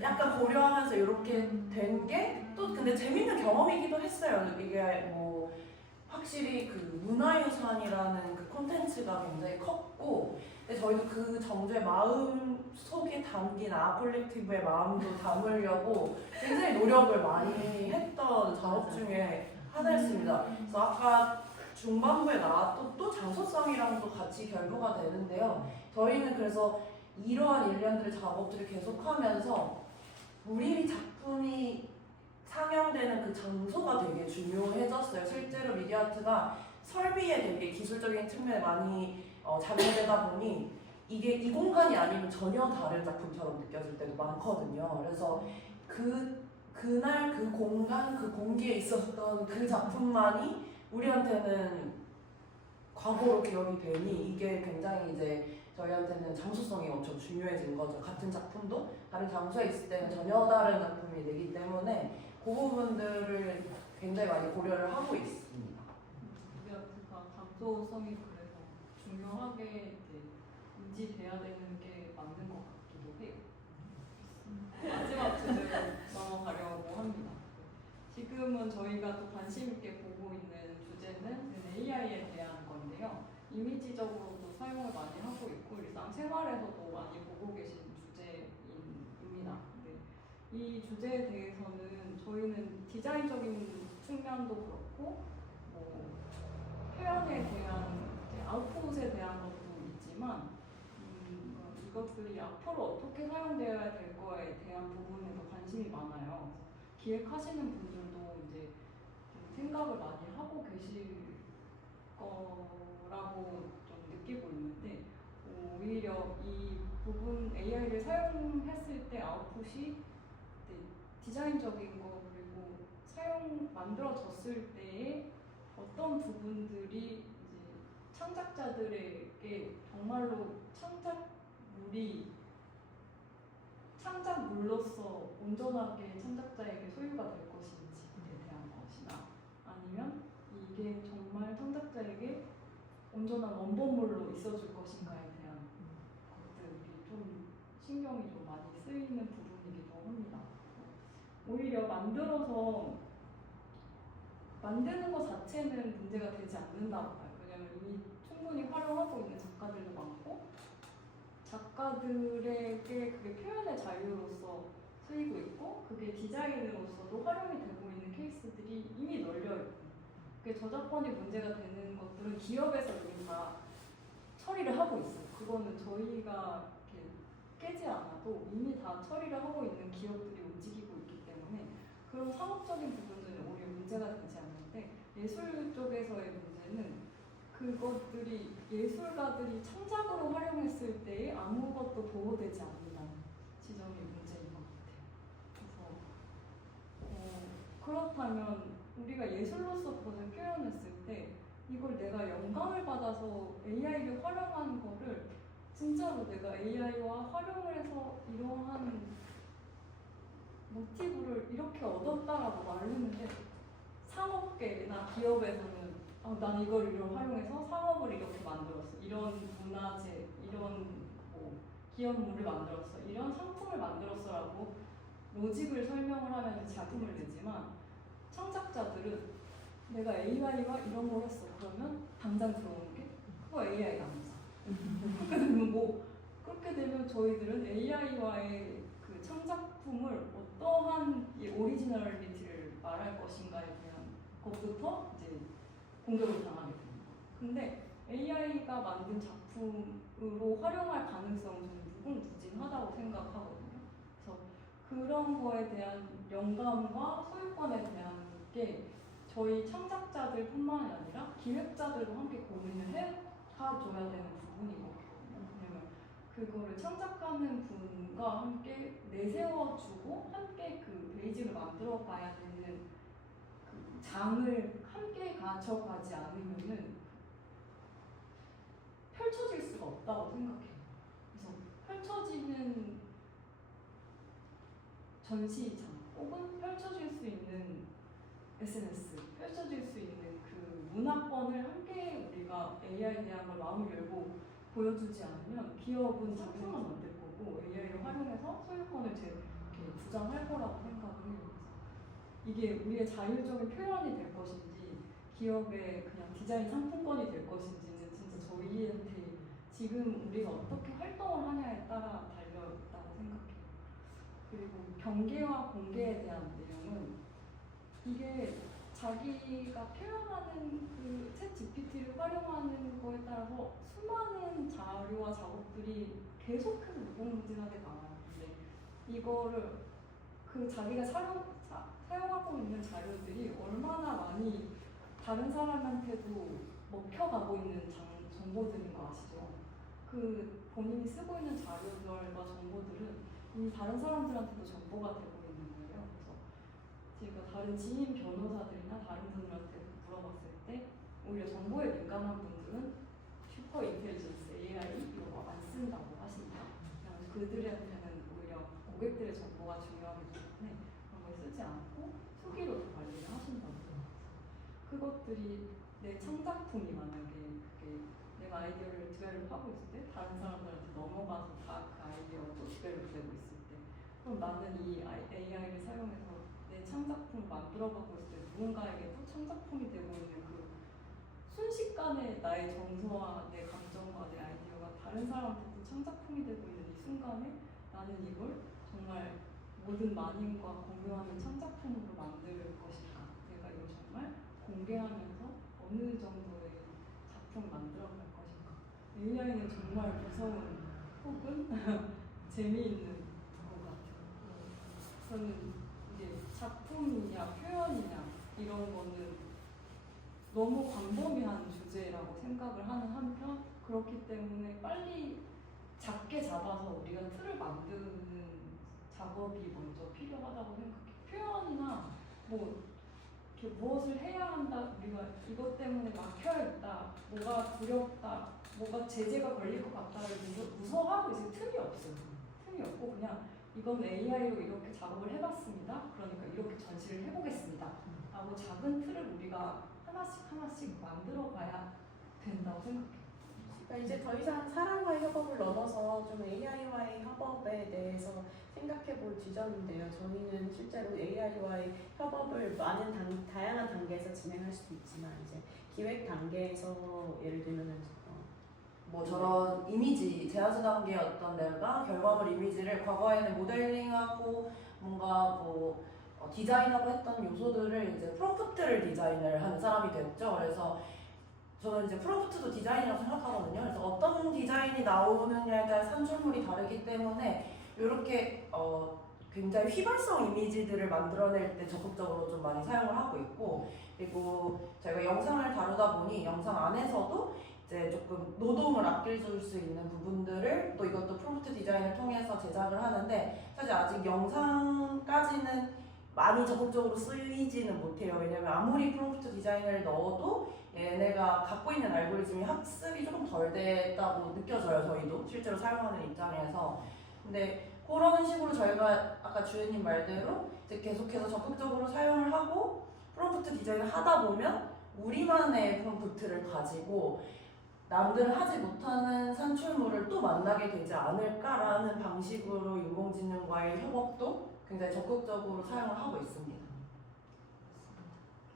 약간 고려하면서 이렇게 된 게 또 근데 재밌는 경험이기도 했어요. 이게 뭐 확실히 그 문화유산이라는 그 콘텐츠가 굉장히 컸고 근데 저희도 그 정조의 마음 속에 담긴 아콜렉티브의 마음도 담으려고 굉장히 노력을 많이 했던 작업 중에 하나였습니다. 그래서 아까 중반부에 나왔던 또 장소성이랑도 같이 결부가 되는데요. 저희는 그래서 이러한 일련들의 작업들을 계속하면서 우리 작품이 상영되는 그 장소가 되게 중요해졌어요. 실제로 미디어 아트가 설비에 되게 기술적인 측면에 많이 작용되다 보니 이게 이 공간이 아니면 전혀 다른 작품처럼 느껴질 때도 많거든요. 그래서 그 그날 그 공간 그 공기에 있었던 그 작품만이 우리한테는 과거로 기억이 되니 이게 굉장히 이제 저희한테는 장소성이 엄청 중요해진 거죠. 같은 작품도 다른 장소에 있을 때는 전혀 다른 작품이 되기 때문에 그 부분들을 굉장히 많이 고려를 하고 있습니다. 우리가 장소성이 그래서 중요하게 이제 인지돼야 되는 게 맞는 것 같기도 해요. 마지막 주제로 넘어가려고 합니다. 지금은 저희가 또 관심 있게 보고 있는 주제는 AI에 대한 건데요. 이미지적으로도 사용을 많이 하고 있고 일상생활에서도 많이 보고 계신 주제입니다. 이 주제에 대해서는 저희는 디자인적인 측면도 그렇고 뭐 표현에 대한 아웃풋에 대한 것도 있지만 이것들이 앞으로 어떻게 사용되어야 될 거에 대한 부분에도 관심이 많아요. 기획하시는 분들도 이제 좀 생각을 많이 하고 계실 거라고 좀 느끼고 있는데 오히려 이 부분 AI를 사용했을 때 아웃풋이 디자인적인 거 그리고 만들어졌을 때에 어떤 부분들이 이제 창작자들에게 정말로 창작물로서 온전하게 창작자에게 소유가 될 것인지에 대한 것이나 아니면 이게 정말 창작자에게 온전한 원본물로 있어줄 것인가에 대한 것들이 좀 신경이 좀 많이 쓰이는 부분이기도 합니다. 오히려 만드는 것 자체는 문제가 되지 않는다고 봐요. 왜냐하면 이미 충분히 활용하고 있는 작가들도 많고 작가들에게 그게 표현의 자유로서 쓰이고 있고 그게 디자인으로서도 활용이 되고 있는 케이스들이 이미 널려 있고 그게 저작권이 문제가 되는 것들은 기업에서 이미 다 처리를 하고 있어요. 그거는 저희가 이렇게 깨지 않아도 이미 다 처리를 하고 있는 기업들이 움직이고 있기 때문에 그런 상업적인 부분들은 오히려 문제가 되지 않는데 예술 쪽에서의 문제는 그것들이 예술가들이 창작으로 활용했을 때에 아무것도 보호되지 않는다는 지점이 문제인 것 같아요. 그래서 그렇다면 우리가 예술로서 그것을 표현했을 때 이걸 내가 영감을 받아서 AI를 활용한 거를 진짜로 내가 AI와 활용을 해서 이러한 모티브를 이렇게 얻었다라고 말을 했는데 상업계나 기업에서는 난 이걸 활용해서 상업을 이렇게 만들었어. 이런 문화재, 이런 뭐 기업물을 만들었어. 이런 상품을 만들었어라고 로직을 설명을 하면서 작품을 내지만 창작자들은 내가 AI와 이런 걸 했어. 그러면 당장 들어오는 게 그거 AI가 아니잖아. 그렇게 되면 저희들은 AI와의 그 창작품을 어떠한 이 오리지널리티를 말할 것인가에 대한 것부터 이제 공격을 당하게 됩니다. 근데 AI가 만든 작품으로 활용할 가능성은 저는 무궁무진하다고 생각하거든요. 그래서 그런 거에 대한 영감과 소유권에 대한 게 저희 창작자들뿐만이 아니라 기획자들도 함께 고민을 해가줘야 되는 부분인 것 같거든요. 왜냐면 그거를 창작하는 분과 함께 내세워주고 함께 그 베이직을 만들어가야 되는 그 장을 함께 가져가지 않으면은 펼쳐질 수가 없다고 생각해요. 그래서 펼쳐지는 전시장 혹은 펼쳐질 수 있는 SNS, 펼쳐질 수 있는 그 문화권을 함께 우리가 AI에 대한 걸 마음을 열고 보여주지 않으면 기업은 작품만 만들 거고 AI를 활용해서 소유권을 이렇게 주장할 거라고 생각을 해요. 이게 우리의 자율적인 표현이 될 것인지 기업의 그냥 디자인 상품권이 될 것인지는 진짜 저희한테 지금 우리가 어떻게 활동을 하냐에 따라 달려있다고 생각해요. 그리고 경계와 공개에 대한 내용은 이게 자기가 표현하는 그 챗 GPT를 활용하는 거에 따라서 수많은 자료와 작업들이 계속해서 무궁무진하게 나와요. 근데 이거를 그 자기가 사용하고 있는 자료들이 얼마나 많이 다른 사람한테도 먹혀가고 있는 정보들인 거 아시죠? 그 본인이 쓰고 있는 자료들과 정보들은 이미 다른 사람들한테도 정보가 되고 있는 거예요. 그래서 다른 지인 변호사들이나 다른 분들한테 물어봤을 때 오히려 정보에 민감한 분들은 슈퍼 인텔리전스 AI 이거 안 쓴다고 하신다. 그냥 그들한테는 오히려 고객들의 정보가 중요하기 때문에 그런 걸 쓰지 않고 수기로 더 관리를 하신다고. 그것들이 내 창작품이 만약에 그게 내가 아이디어를 디벨롭하고 있을 때 다른 사람들한테 넘어가서 다 그 아이디어가 또 디벨롭되고 있을 때 그럼 나는 이 AI를 사용해서 내 창작품을 만들어가고 있을 때 누군가에게 또 창작품이 되고 있는 그 순식간에 나의 정서와 내 감정과 내 아이디어가 다른 사람한테 또 창작품이 되고 있는 이 순간에 나는 이걸 정말 모든 만인과 공유하는 창작품으로 만들 것인가, 내가 이걸 정말 공개하면서 어느 정도의 작품을 만들어갈 것인가. AI는 정말 무서운 혹은 재미있는 것 같아요. 저는 이게 작품이냐 표현이냐 이런 거는 너무 광범위한 주제라고 생각을 하는 한편 그렇기 때문에 빨리 작게 잡아서 우리가 틀을 만드는 작업이 먼저 필요하다고 생각해. 표현이나 뭐 이렇게 무엇을 해야 한다, 우리가 이것 때문에 막혀있다, 뭐가 두렵다, 뭐가 제재가 걸릴 것 같다를 무서워하고 있을 틈이 없어요. 틈이 없고 그냥 이건 AI로 이렇게 작업을 해봤습니다. 그러니까 이렇게 전시를 해보겠습니다. 라고 작은 틀을 우리가 하나씩 만들어 가야 된다고 생각해요. 그러니까 이제 더 이상 사람과의 협업을 넘어서 좀 AI와의 협업에 대해서 생각해 볼 지점인데요. 저희는 실제로 AI와의 협업을 많은 다양한 단계에서 진행할 수도 있지만 이제 기획 단계에서 예를 들면은 뭐 저런 이미지 제안서 단계의 어떤 내가 결과물 이미지를 과거에는 모델링하고 뭔가 뭐 디자인하고 했던 요소들을 이제 프롬프트를 디자인을 하는 사람이 됐죠. 그래서 저는 이제 프롬프트도 디자인이라고 생각하거든요. 그래서 어떤 디자인이 나오느냐에 따라 산출물이 다르기 때문에 이렇게 굉장히 휘발성 이미지들을 만들어낼 때 적극적으로 좀 많이 사용을 하고 있고, 그리고 저희가 영상을 다루다 보니 영상 안에서도 이제 조금 노동을 아낄 수 있는 부분들을 또 이것도 프롬프트 디자인을 통해서 제작을 하는데 사실 아직 영상까지는 많이 적극적으로 쓰이지는 못해요. 왜냐면 아무리 프롬프트 디자인을 넣어도 얘네가 갖고 있는 알고리즘이 학습이 조금 덜 됐다고 느껴져요. 저희도 실제로 사용하는 입장에서. 근데 그런 식으로 저희가 아까 주연님 말대로 이제 계속해서 적극적으로 사용을 하고 프롬프트 디자인을 하다 보면 우리만의 프롬프트를 가지고 남들은 하지 못하는 산출물을 또 만나게 되지 않을까라는 방식으로 인공지능과의 협업도 굉장히 적극적으로 사용을 하고 있습니다.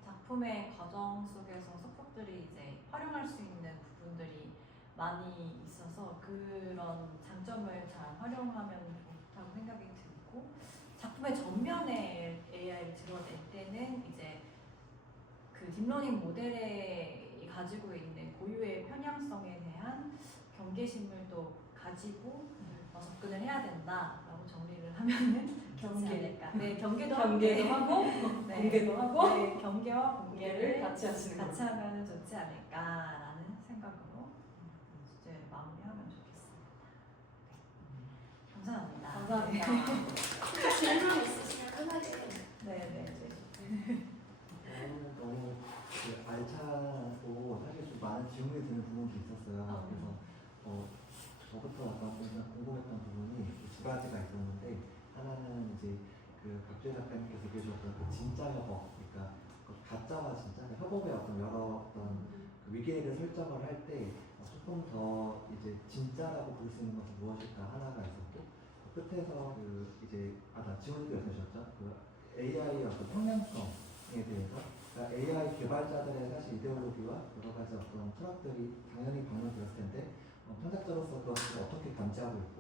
작품의 과정 속에서 서포트들이 이제 활용할 수 있는 부분들이 많이 있어서 그런 장점을 잘 활용하면 좋다고 생각이 들고, 작품의 전면에 AI를 드러낼 때는 이제 그 딥러닝 모델이 가지고 있는 고유의 편향성에 대한 경계심을 또 가지고 접근을 해야 된다라고 정리를 하면은 경계. 네, 경계도 하고 네. 공개도 하고 네, 경계와 공개를 같이 하시는 같이 하면 좋지 않을까라는 생각으로 주제 마무리하면 좋겠습니다. 네. 감사합니다. 감사합니다. 질문 있으시면 편하게. 네. 오늘 너무 알차고 사실 좀 많은 질문이 드는 부분도 있었어요. 그래서 저부터 약간 궁금했던 부분이 두 가지가 있었는데, 하나는 이제 그 박주혜 작가님께서 얘기해주셨던 그 진짜 협업, 그러니까 그 가짜와 진짜 협업의 어떤 여러 어떤 그 위계를 설정을 할 때 조금 더 이제 진짜라고 부를 수 있는 것은 무엇일까 하나가 있었고, 그 끝에서 그 이제 지원님도 여쭤주셨죠. 그 AI의 어떤 평면성에 대해서, 그러니까 AI 개발자들의 사실 이데올로기와 여러 가지 어떤 철학들이 당연히 반영되었을 텐데 창작자로서 그것을 어떻게 감지하고 있고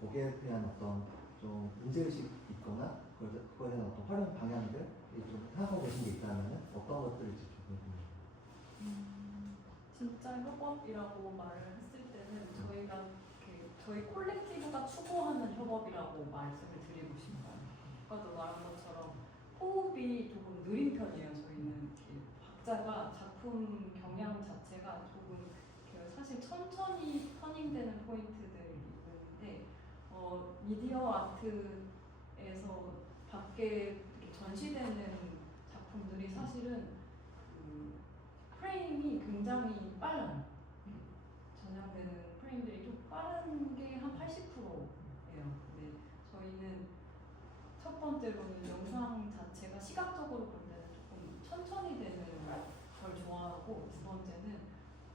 거기에 대한 어떤 좀 문제의식이 있거나 그거에 대한 어떤 활용 방향들이 좀 하고 계신 게 있다면 어떤 것들일지 좀 궁금해요. 진짜 협업이라고 말을 했을 때는 저희가 저희 콜렉티브가 추구하는 협업이라고 말씀을 드리고 싶어요. 아까도 말한 것처럼 호흡이 조금 느린 편이에요. 저희는 각자가 작품 경향 자체가 조금 사실 천천히 터닝되는 포인트들이 있는데 미디어 아트에서 밖에 이렇게 전시되는 작품들이 사실은 그 프레임이 굉장히 빨라요. 전향되는 프레임들이 좀 빠른 게 한 80%예요. 근데 저희는 첫 번째로는 영상 자체가 시각적으로 볼 때는 조금 천천히 되는 걸 좋아하고, 두 번째는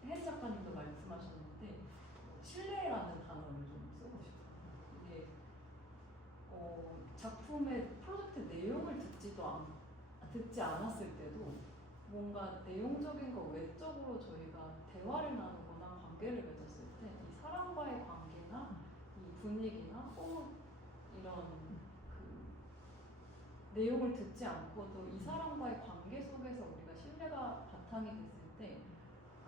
혜리 작가님도 말씀하셨는데 신뢰라는 단어를 좀 쓰고 싶어요. 이게 작품의 프로젝트 내용을 듣지 않았을 때도 뭔가 내용적인 거 외적으로 저희가 대화를 나누거나 관계를 맺었을 때 이 사람과의 관계나 이 분위기나 이런 그 내용을 듣지 않고도 이 사람과의 관계 속에서 우리가 신뢰가 바탕이 됐을 때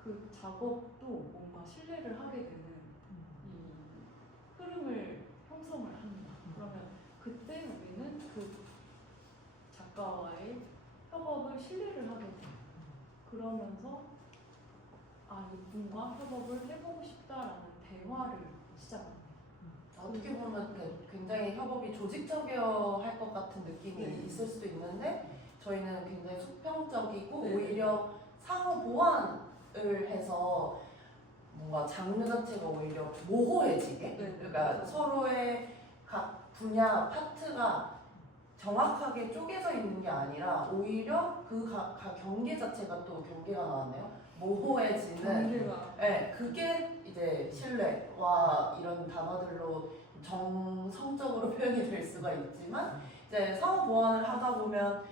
그 작업도 뭔가 신뢰를 하게 되는 이 흐름을 형성을 합니다. 그러면 그때 우리는 그 작가와의 협업을 신뢰를 하게 돼요. 그러면서 이분과 협업을 해보고 싶다라는 대화를 시작합니다. 어떻게 보면 굉장히 협업이 조직적이어 할 것 같은 느낌이 네. 있을 수도 있는데 저희는 굉장히 수평적이고 네. 오히려 상호 보완을 해서 뭔가 장르 자체가 오히려 모호해지게 네. 그러니까 서로의 각 분야 파트가 정확하게 쪼개져 있는 게 아니라 오히려 그 각 경계 자체가 또 경계가 나왔네요. 모호해지는 관계가 네, 그게 이제 신뢰와 이런 단어들로 정성적으로 표현이 될 수가 있지만 이제 상호 보완을 하다 보면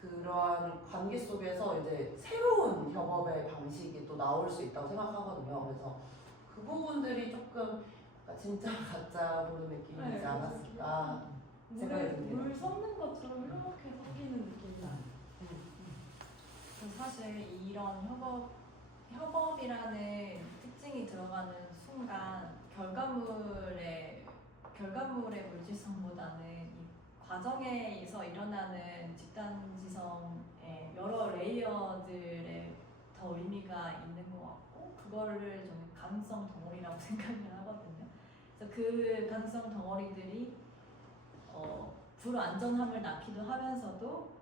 그러한 관계 속에서 이제 새로운 협업의 방식이 또 나올 수 있다고 생각하거든요. 그래서 그 부분들이 조금 진짜 가짜 보는 느낌이지 네, 않았을까 생각이 듭니다. 물 섞는 것처럼 이렇게 섞이는 느낌이 나요. 그래서 사실 이런 협업이라는 특징이 들어가는 순간 결과물의 물질성보다는 이 과정에서 일어나는 집단지성의 여러 레이어들에 더 의미가 있는 것 같고, 그거를 저는 가능성 덩어리라고 생각을 하거든요. 그래서 그 가능성 덩어리들이 불안전함을 낳기도 하면서도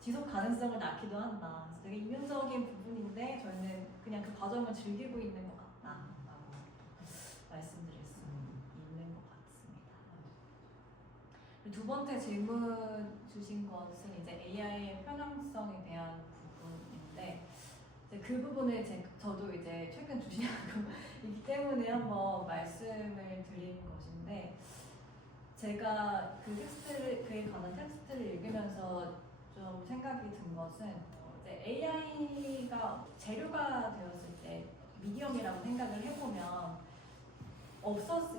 지속 가능성을 낳기도 한다. 그래서 되게 이면적인 부분인데 저희는 그냥 그 과정을 즐기고 있는 것 같다라고 말씀드릴 수 있는 것 같습니다. 그리고 두 번째 질문 주신 것은 이제 AI의 편향성에 대한 부분인데, 이제 그 부분을 저도 이제 최근 주시는 거이기 때문에 한번 말씀을 드리는 것인데, 제가 그에 관한 텍스트를 읽으면서 좀 생각이 든 것은 이제 AI가 재료가 되었을 때 미디엄이라고 생각을 해보면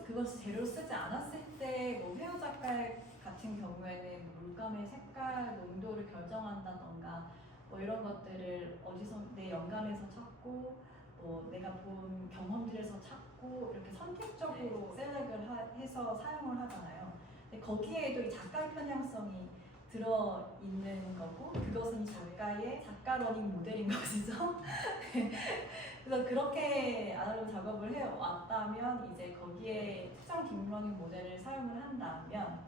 그것을 재료로 쓰지 않았을 때 뭐 회화 작가 같은 경우에는 물감의 색깔, 농도를 결정한다던가 뭐 이런 것들을 어디서 내 영감에서 찾고 뭐 내가 본 경험들에서 찾고 이렇게 선택적으로 셀렉을 해서 사용을 하잖아요. 근데 거기에도 이 작가의 편향성이 들어있는 거고, 그것은 작가의 작가 러닝 모델인 것이죠. 그래서 그렇게 아날로그 작업을 해왔다면 이제 거기에 특정 딥러닝 모델을 사용을 한다면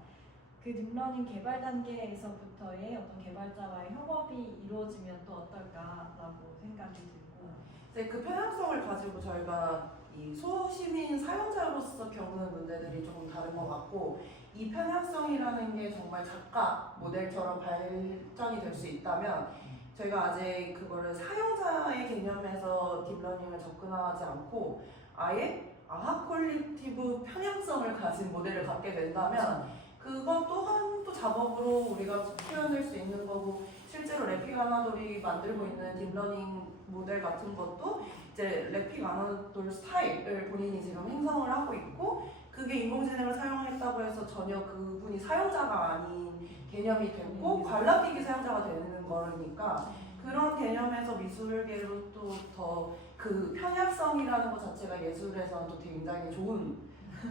그 딥러닝 개발 단계에서부터의 어떤 개발자와의 협업이 이루어지면 또 어떨까라고 생각이 들고, 이제 그 편향성을 가지고 저희가 이 소시민 사용자로서 겪는 문제들이 조금 다른 것 같고, 이 편향성이라는 게 정말 작가 모델처럼 발전이 될 수 있다면 저희가 아직 그거를 사용자의 개념에서 딥러닝을 접근하지 않고 아예 아하 퀄리티브 편향성을 가진 모델을 갖게 된다면 그건 또한 또 작업으로 우리가 표현할 수 있는 거고, 실제로 래픽 아나돌이 만들고 있는 딥러닝 모델 같은 것도 이제 래픽 아나돌 스타일을 본인이 지금 형성을 하고 있고, 그게 인공지능을 사용했다고 해서 전혀 그분이 사용자가 아닌 개념이 됐고 관람객이 사용자가 되는 거니까, 그런 개념에서 미술계로 또 더 그 편향성이라는 것 자체가 예술에서는 또 굉장히 좋은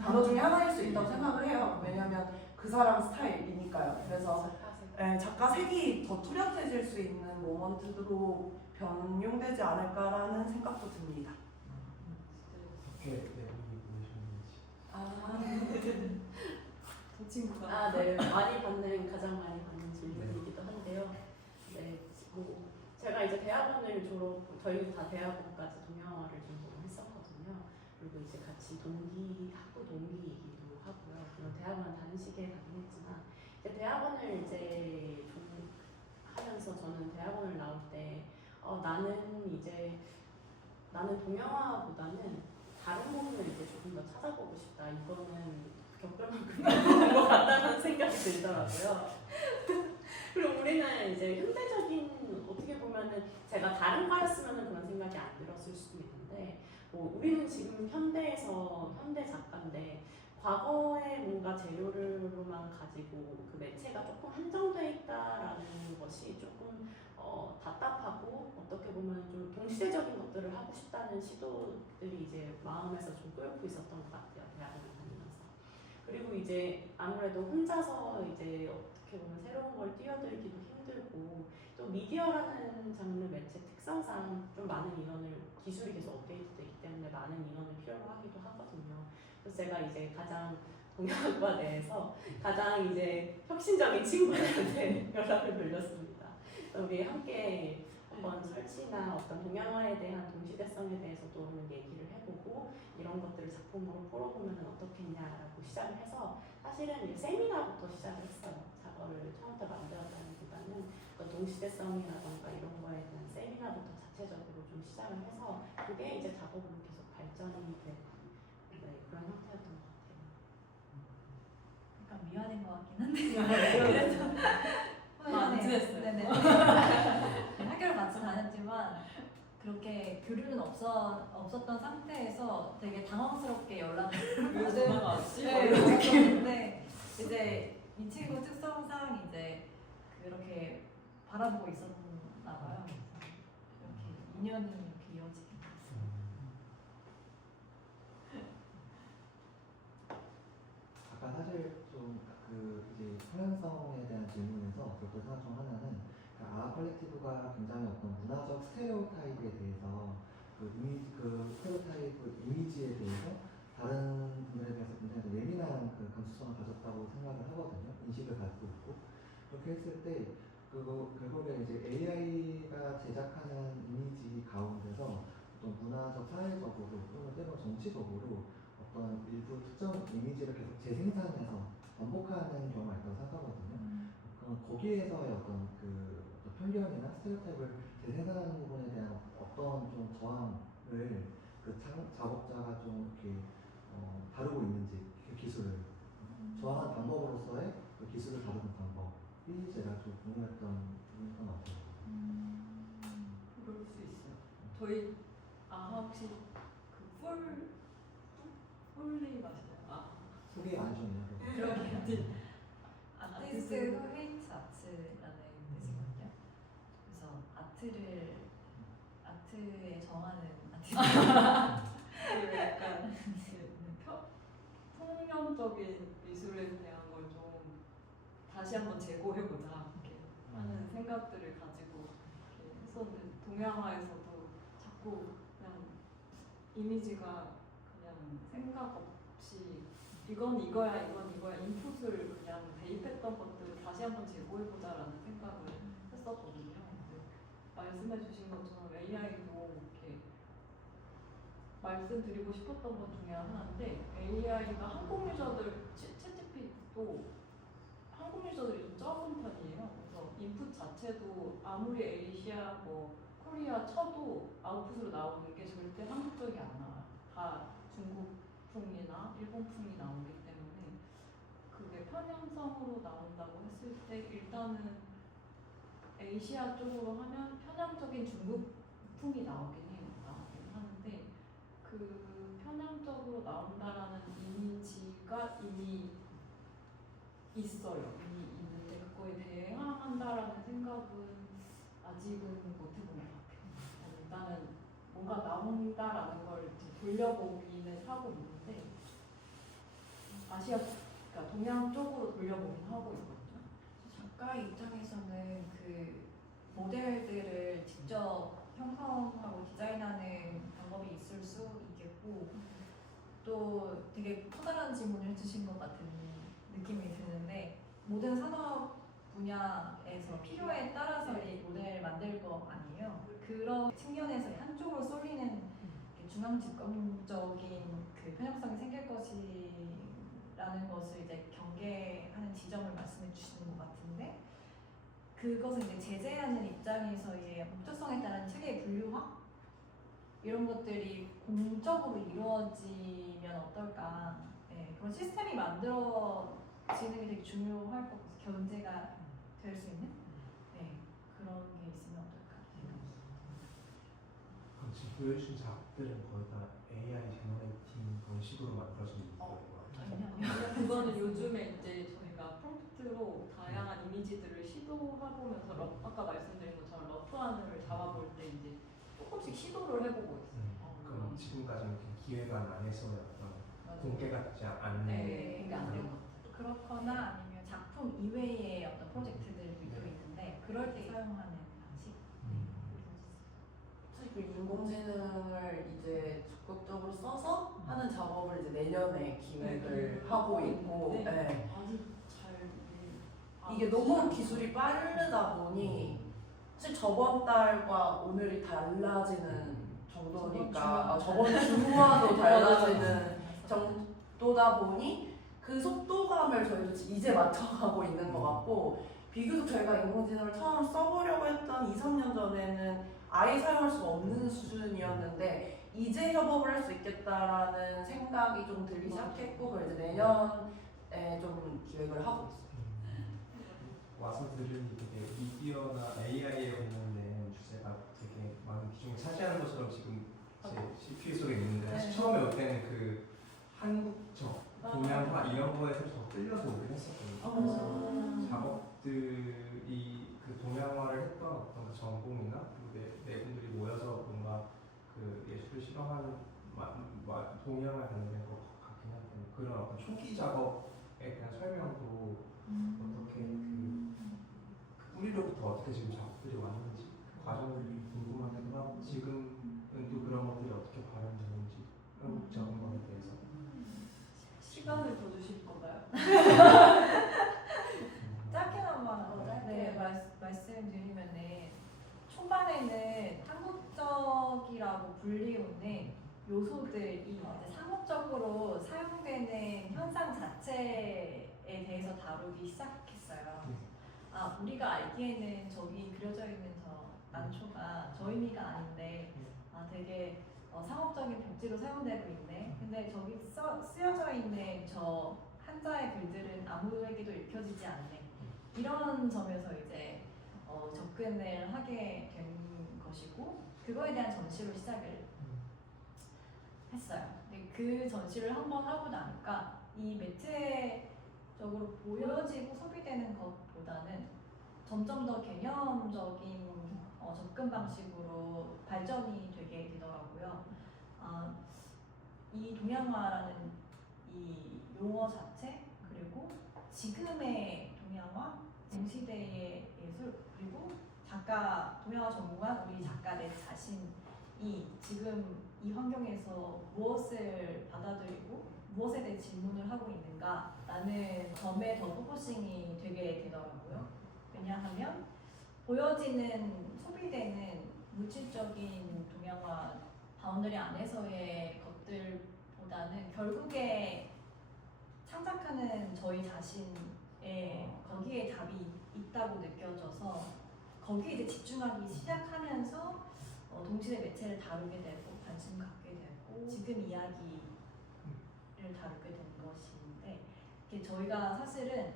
단어 중에 하나일 수 있다고 생각을 해요. 왜냐하면 그 사람 스타일이니까요. 그래서 작가 색이 더 뚜렷해질 수 있는 모먼트로 변용되지 않을까라는 생각도 듭니다. 어떻게 내분이 보내셨는지. 저 친구가 네. 가장 많이 받는 질문이기도 한데요. 네, 이제 대학원을 저희도 다 대학원까지 동양화를 전공을 했었거든요. 그리고 이제 같이 학부 동기이기도 하고요. 물론 대학원 다른 시기에 가긴 했지만 이제 대학원을 이제 하면서 저는 대학원을 나올 때 나는 동양화보다는 다른 부분을 이제 조금 더 찾아보고 싶다. 이거는 겪을 만큼 겪은 것 같다는 생각이 들더라고요. 그리고 우리는 이제 현대적인 어떻게 보면은 제가 다른 과였으면 그런 생각이 안 들었을 수도 있는데 우리는 지금 현대 작가인데 과거의 뭔가 재료로만 가지고 그 매체가 조금 한정돼 있다라는 것이 조금 답답하고 어떻게 보면 좀 동시대적인 것들을 하고 싶다는 시도들이 이제 마음에서 좀 끓고 있었던 것 같아요. 대학을 다니면서. 그리고 이제 아무래도 혼자서 이제 어떻게 보면 새로운 걸 뛰어들기도 힘들고 또 미디어라는 장르 매체 특성상 좀 많은 기술이 계속 업데이트되기 때문에 많은 인원을 필요로 하기도 하거든요. 그래서 제가 이제 가장 동양학과 내에서 가장 이제 혁신적인 친구들한테 연락을 돌렸습니다. 우리 함께 어떤 설치나 어떤 동양화에 대한 동시대성에 대해서도 한번 얘기를 해보고 이런 것들을 작품으로 풀어보면 어떻겠냐라고 시작을 해서 사실은 이제 세미나부터 시작을 했어요. 작업을 처음부터 만들었다기보다는 어떤 동시대성이라던가 이런 거에 대한 세미나부터 자체적으로 좀 시작을 해서 그게 이제 작업으로 계속 발전이 되는 그런 형태였던 것 같아요. 약간 미화된 것 같긴 한데 그래도 마치했어요. 네네. 학교를 마치 다녔지만 그렇게 교류는 없었던 상태에서 되게 당황스럽게 연락을 요새는 아직 근데 이제 이 친구 특성상 이제 그렇게 바라보고 있었나 봐요. 이렇게 인연이 이렇게 이어지게 됐어요. 아까 사실 좀 이제 성향성에 대한 질문에서 그것도 생각 중 하나는 아하 컬렉티브가 굉장히 어떤 문화적 스테레오타입에 대해서 그 스테레오타입 이미지에 대해서 다른 분들에 비해서 굉장히 예민한 감수성을 가졌다고 생각을 하거든요. 인식을 가지고 있고 그렇게 했을 때 결국에 이제 AI가 제작하는 이미지 가운데서 어떤 문화적, 사회적으로 또는 때로는 정치적으로 어떤 일부 특정 이미지를 계속 재생산해서 반복하는 경우가 있다고 생각하거든요. 거기에서의 어떤 편견이나 스테레오타입을 재생산하는 부분에 대한 어떤 좀 저항을 작업자가 좀 이렇게 다루고 있는지 그 기술을 저항한 방법으로서의 그 기술을 다루는 방법이 제가 좀 궁금했던 부분이었던 것 같아요. 그럴 수 있어요. 저희 혹시 폴리 마시나요? 소개 안 해주네요. 그렇게 아티스트 헤이트 아트라는 뜻이거든요. 그래서 아트에 정하는 아티스트. 약간 통념적인 미술에 대한 걸 좀 다시 한번 재고해보자 이렇게 하는 생각들을 가지고 이렇게 했었는데 동양화에서도 자꾸 그냥 이미지가 그냥 생각 없이 이건 이거야 인풋을 그냥 대입했던 것들을 다시 한번 재고해보자라는 생각을 했었거든요. 근데 말씀해주신 것처럼 AI도 이렇게 말씀드리고 싶었던 것 중에 하나인데 AI가 한국 유저들 챗GPT도 한국 유저들이 좀 적은 편이에요. 그래서 인풋 자체도 아무리 에이시아 코리아 쳐도 아웃풋으로 나오는 게 절대 한국적이 안 나와요. 다 중국풍이나 일본풍이 나오기 때문에 그게 편향성으로 나온다고 했을 때 일단은 에이시아 쪽으로 하면 편향적인 중국풍이 나오긴 하는데 그 편향적으로 나온다라는 이미지가 이미 있어요. 이미 있는데 그거에 대항한다라는 생각은 아직은 못 해본 것 같아요. 일단은 뭔가 나온다라는 걸 돌려보기는 하고 있는데 그러니까 동양 쪽으로 돌려보긴 하고 있거든요. 작가 입장에서는 그 모델들을 직접 형성하고 디자인하는 방법이 있을 수 있겠고 또 되게 커다란 질문을 해주신 것 같은 느낌이 드는데 모든 산업 분야에서 필요에 따라서 이 모델을 만들 거 아니에요. 그런 측면에서 한쪽으로 쏠리는 중앙 집권적인 그 편향성이 생길 것이라는 것을 이제 경계하는 지점을 말씀해 주시는 것 같은데, 그것을 이제 제재하는 입장에서의 목적성에 따른 체계의 분류화 이런 것들이 공적으로 이루어지면 어떨까. 네, 그런 시스템이 만들어지는 게 되게 중요할 것 같아요. 견제가 될 수 있는 그런 게 있으면 어떨까 생각합니다. 그럼 지금 보여주신 작들은 거의 다 AI 제너레이팅 그런 식으로 만들어진 거예요? 아니요. 그거는 요즘에 이제 저희가 프롬프트로 다양한 이미지들을 시도해보면서 아까 말씀드린 것처럼 러프안을 잡아볼 때 이제 조금씩 시도를 해보고 있어요. 그럼 지금까지는 이렇게 기획안 안에서의 어떤 맞아요. 공개가 되지 않는 네, 그게 안 되는 것 같아요. 그렇거나 아니면 작품 이외의 어떤 프로젝트들도 있는데 그럴 때 사용하는 방식. 사실 그 인공지능을 이제 적극적으로 써서 하는 작업을 이제 내년에 기획을 하고 있고, 네. 네. 아주 잘 이게 너무 기술이 빠르다 보니 사실 저번 달과 오늘이 달라지는 정도니까 저번 주와도 달라지는 정도다 보니 그 속도감을 저희도 이제 맞춰가고 있는 것 같고, 비교적 저희가 인공지능을 처음 써보려고 했던 2, 3년 전에는 아예 사용할 수가 없는 수준이었는데 이제 협업을 할 수 있겠다라는 생각이 좀 들기 시작했고, 그래서 이제 내년에 좀 기획을 하고 있어요. 와서 들으니 되게 미디어나 AI에 관련된 주제가 되게 많은 비중을 차지하는 것처럼 지금 제 CPU 속에 있는데 사실 처음에 올 때는 그 한국적 동양화 이런 거에 사실 더 끌려서 오긴 했었거든요. 그래서 작업들이 그 동양화를 했던 어떤 그 전공이나 그리고 네 분들이 모여서 뭔가 그 예술을 실험하는 동양화 관련된 것 같긴 한데, 그런 어떤 초기 작업에 대한 설명도 어떻게 그 뿌리로부터 어떻게 지금 작업들이 왔는지 그 과정들이 궁금하기도 하고, 지금은 또 그런 것들이 어떻게 발현되는지 한국 작업에 대해서 시간을 더 주실 건가요? 짧게나마 말씀드리면은 초반에는 한국적이라고 불리우는 요소들이 이제 상업적으로 사용되는 현상 자체에 대해서 다루기 시작했어요. 아, 우리가 알기에는 저기 그려져 있는 저 난초가 저 의미가 아닌데 되게 상업적인 복지로 사용되고 있네. 근데 저기 쓰여져 있는 저 한자의 글들은 아무에게도 읽혀지지 않네. 이런 점에서 이제 접근을 하게 된 것이고, 그거에 대한 전시로 시작을 했어요. 근데 그 전시를 한번 하고 나니까 이 매체적으로 보여지고 소비되는 것보다는 점점 더 개념적인 접근 방식으로 발전이 되게 되더라고요. 이 동양화라는 이 용어 자체, 그리고 지금의 동양화, 동시대의 예술, 그리고 작가, 동양화 전공한 우리 작가 내 자신이 지금 이 환경에서 무엇을 받아들이고 무엇에 대해 질문을 하고 있는가라는 점에 더 포커싱이 되게 되더라고요. 왜냐하면 보여지는, 소비되는 물질적인 동양화 바운더리 안에서의 것들보다는 결국에 창작하는 저희 자신의 거기에 답이 있다고 느껴져서 거기에 이제 집중하기 시작하면서 동시대 매체를 다루게 되고 관심 갖게 되고 지금 이야기를 다루게 된 것인데, 이게 저희가 사실은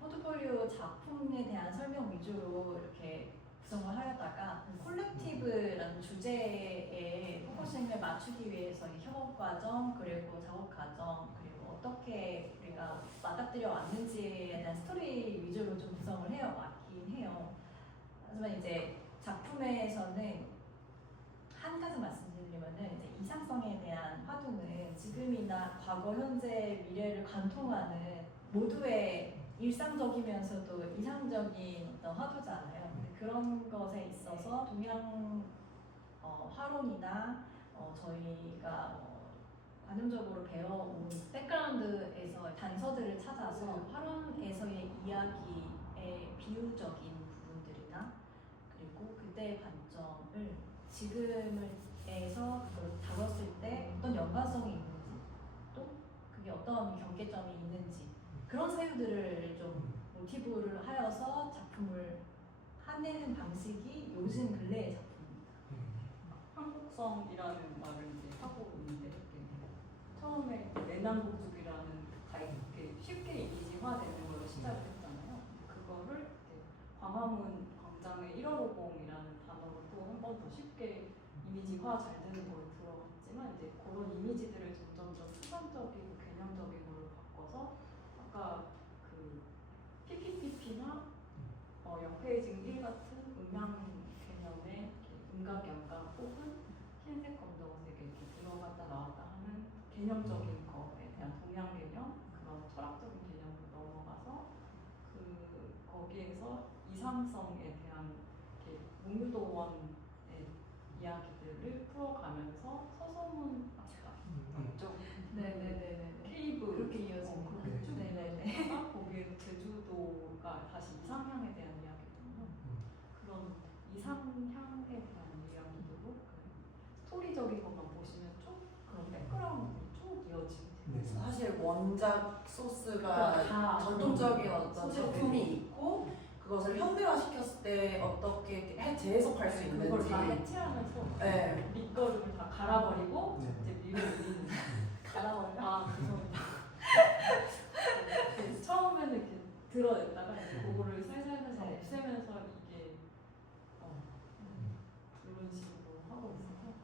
포트폴리오 작품에 대한 설명 위주로 이렇게 구성을 하려다가 콜렉티브라는 주제에 포커싱을 맞추기 위해서 이 협업 과정, 그리고 작업 과정, 그리고 어떻게 우리가 맞닥뜨려 왔는지에 대한 스토리 위주로 좀 구성을 해왔긴 해요. 하지만 이제 작품에서는 한 가지 말씀드리면은 이제 이상성에 대한 화두는 지금이나 과거, 현재, 미래를 관통하는 모두의 일상적이면서도 이상적인 어떤 화두잖아요. 근데 그런 것에 있어서 동양 화론이나 저희가 관념적으로 배워온 백그라운드에서 단서들을 찾아서 화론에서의 이야기의 비유적인 부분들이나, 그리고 그때 때의 관점을 지금에서 그걸 다뤘을 때 어떤 연관성이 있는지 또 그게 어떤 경계점이 있는지 그런 사유들을 좀 모티브를 하여서 작품을 하는 방식이 요즘 근래의 작품입니다. 한국성이라는 말을 이제 하고 있는데 처음에 내남국죽이라는 이렇게 쉽게 이미지화되는 걸로 시작을 했잖아요. 그거를 이제 광화문 광장의 1550이라는 단어로 또 한 번 더 쉽게 이미지화 잘 되는 거에 들어갔지만 이제 그런 이미지들을 점점 더 수단적이고 개념적인 걸로 바꿔서 아까 그 PPPP나 영페이징 1 같은 음향 개념의 음각 양각 혹은 흰색 검정색 이렇게 들어갔다 나왔다 하는 개념적인 것에 대한 동양 개념 그런 철학적인 개념으로 넘어가서 거기에서 이상성에 대한 몽유도원의 이야기들을 풀어가면서 서소문 맞죠? 네네네네. 케이브 그렇게 이어지는 그렇게 쭉 네네네. 이어지다가 거기에 제주도가 다시 이상향에 대한 이야기거든요. 그런 이상향에 대한 이야기도 스토리적인 것만 보시면 쭉 그런 백그라운드로 쭉 이어지게 네. 돼요. 사실 원작 소스가 다 전통적인 어떤 소재 작품이 있고 그것을 현대화 시켰을 때 어떻게 재해석할 수 있는지 그걸 다 해체하면서 네. 밑거름을 다 갈아버리고 네. 이제 위로 올리는 갈아버려. 죄송합니다. 그래서 처음에는 이렇게 드러냈다가 이제 그거를 살살살살 네. 없애면서 이게 이런 식으로 하고 있어서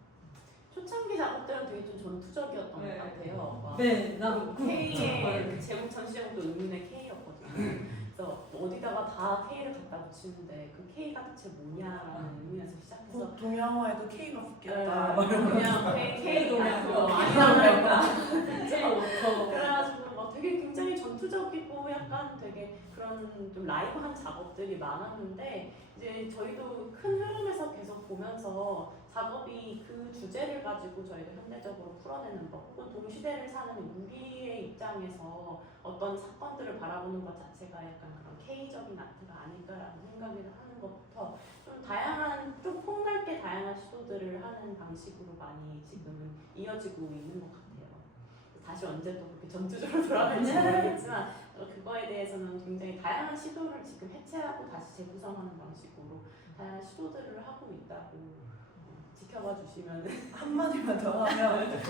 초창기 작업들은 되게 좀 전투적이었던 네. 것 같아요. 막 네, 나도 K의 그 제목 전시 제목도 의문의 K였거든요. 그래서 어디다가 다 K를 갖다 붙이는데 그 K가 대체 뭐냐라는 의문에서 시작해서 곧 동양화에도 K가 붙겠다. 그냥 K 동양 그거 아니라고 아니라고 K 워터 그래가지고 막 되게 굉장히 전투적이고 약간 되게 그런 좀 라이브한 작업들이 많았는데 이제 저희도 큰 흐름에서 계속 보면서 작업이 그 주제를 가지고 저희가 현대적으로 풀어내는 것 혹은 동시대를 사는 우리의 입장에서 어떤 사건들을 바라보는 것 자체가 약간 그런 K적인 아트가 아닐까라는 생각을 하는 것부터 좀 다양한 좀 폭넓게 다양한 시도들을 하는 방식으로 많이 지금은 이어지고 있는 것 같아요. 다시 언제 또 그렇게 전투적으로 돌아갈지 모르겠지만 그거에 대해서는 굉장히 다양한 시도를 지금 해체하고 다시 재구성하는 방식으로 다양한 시도들을 하고 있다고 지켜봐 주시면 한마디만 더 하면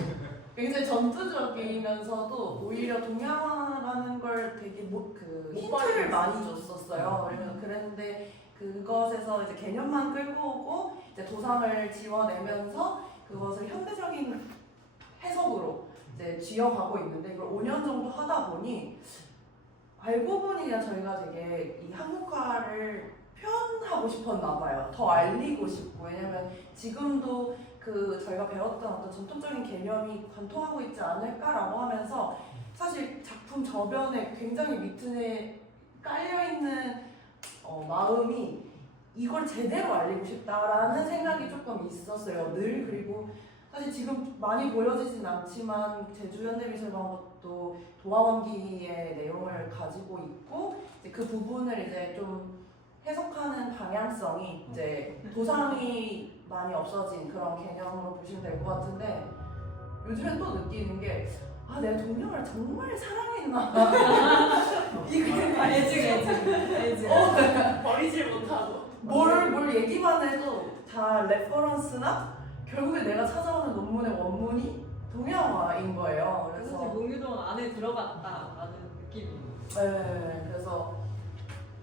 굉장히 전투적이면서도 오히려 동양화라는 걸 되게 그 못 힌트를 받았어요. 많이 줬었어요. 그랬는데 그것에서 이제 개념만 끌고 오고 이제 도상을 지워내면서 그것을 현대적인 해석으로 이제 쥐어가고 있는데 이걸 5년 정도 하다 보니 알고 보니 그냥 저희가 되게 이 한국화를 표현하고 싶었나 봐요. 더 알리고 싶고 왜냐면 지금도 그 저희가 배웠던 어떤 전통적인 개념이 관통하고 있지 않을까라고 하면서 사실 작품 저변에 굉장히 밑에 깔려있는 마음이 이걸 제대로 알리고 싶다라는 생각이 조금 있었어요. 늘 그리고 사실 지금 많이 보여지진 않지만 제주현대미술관 것도 도화원기의 내용을 가지고 있고 이제 그 부분을 이제 좀 해석하는 방향성이 이제 도상이 많이 없어진 그런 개념으로 보시면 될 것 같은데 요즘엔 또 느끼는 게 아 내가 동양을 정말 사랑했나 이게 애증. 버리질 못하고 뭘 얘기만 해도 다 레퍼런스나 결국에 내가 찾아오는 논문의 원문이 동양화인 거예요. 그래서 그래서 몽유도원 안에 들어갔다라는 느낌이 네, 그래서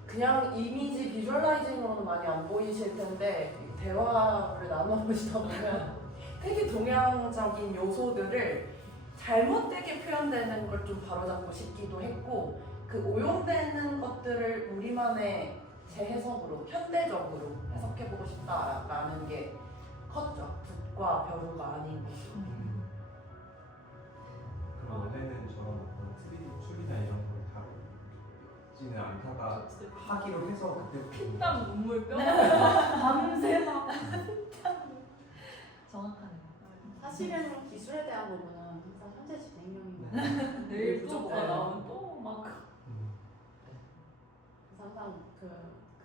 그냥 이미지 비주얼라이징으로는 많이 안 보이실 텐데 대화를 나눠보시다 보면 되게 동양적인 요소들을 잘못되게 표현되는 걸 좀 바로잡고 싶기도 했고 그 오용되는 것들을 우리만의 재해석으로 현대적으로 해석해보고 싶다라는 게 컸죠. 붓과 벼루가 아닌 모습. 그럼 원래는 저런 어떤 3D 툴이나 이런 걸 다루지는 않다가 하기로 해서 그때 피땀 눈물 뼈 밤새 막 정확하네요. 사실은 기술에 대한 부분은 항상 현재 진행형이고 내일 또 뭐가 네. 나오면 또막 그래서 항상 그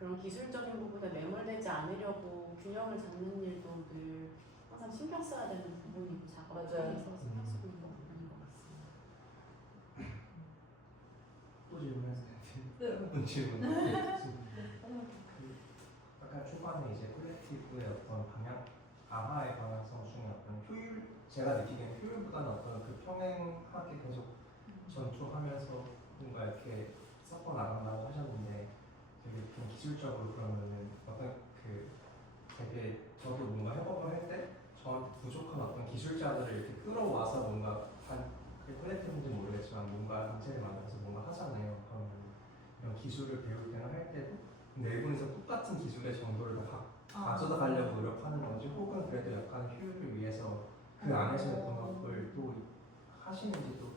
그런 기술적인 부분에 매몰되지 않으려고 균형을 잡는 일도 늘 항상 신경 써야 되는 부분이고 작업에서 맞아요. 신경 쓰고 있는 부분인 것 같습니다. 또 질문하세요. 네. 질문. 그 아까 초반에 이제 콜렉티브의 어떤 방향, 아하의 방향성 중에 어떤 효율, 제가 느끼기엔 효율보다는 어떤 그 평행하게 계속 전투하면서 뭔가 이렇게 섞어 나간다고 하셨는데 되게 좀 기술적으로 그러면은 어떤 그 되게 저도 뭔가 협업을 할 때 저한테 부족한 어떤 기술자들을 이렇게 끌어와서 뭔가 그 콜렉티브인지 모르겠지만 뭔가 인체를 만들어서 뭔가 하잖아요. 그러면 이런 기술을 배울 때나 할 때도 내부에서 똑같은 기술의 정도를 다 가져다 가려고 노력하는 건지 혹은 그래도 약간 효율을 위해서 그 안에서의 분업을 또 하시는지도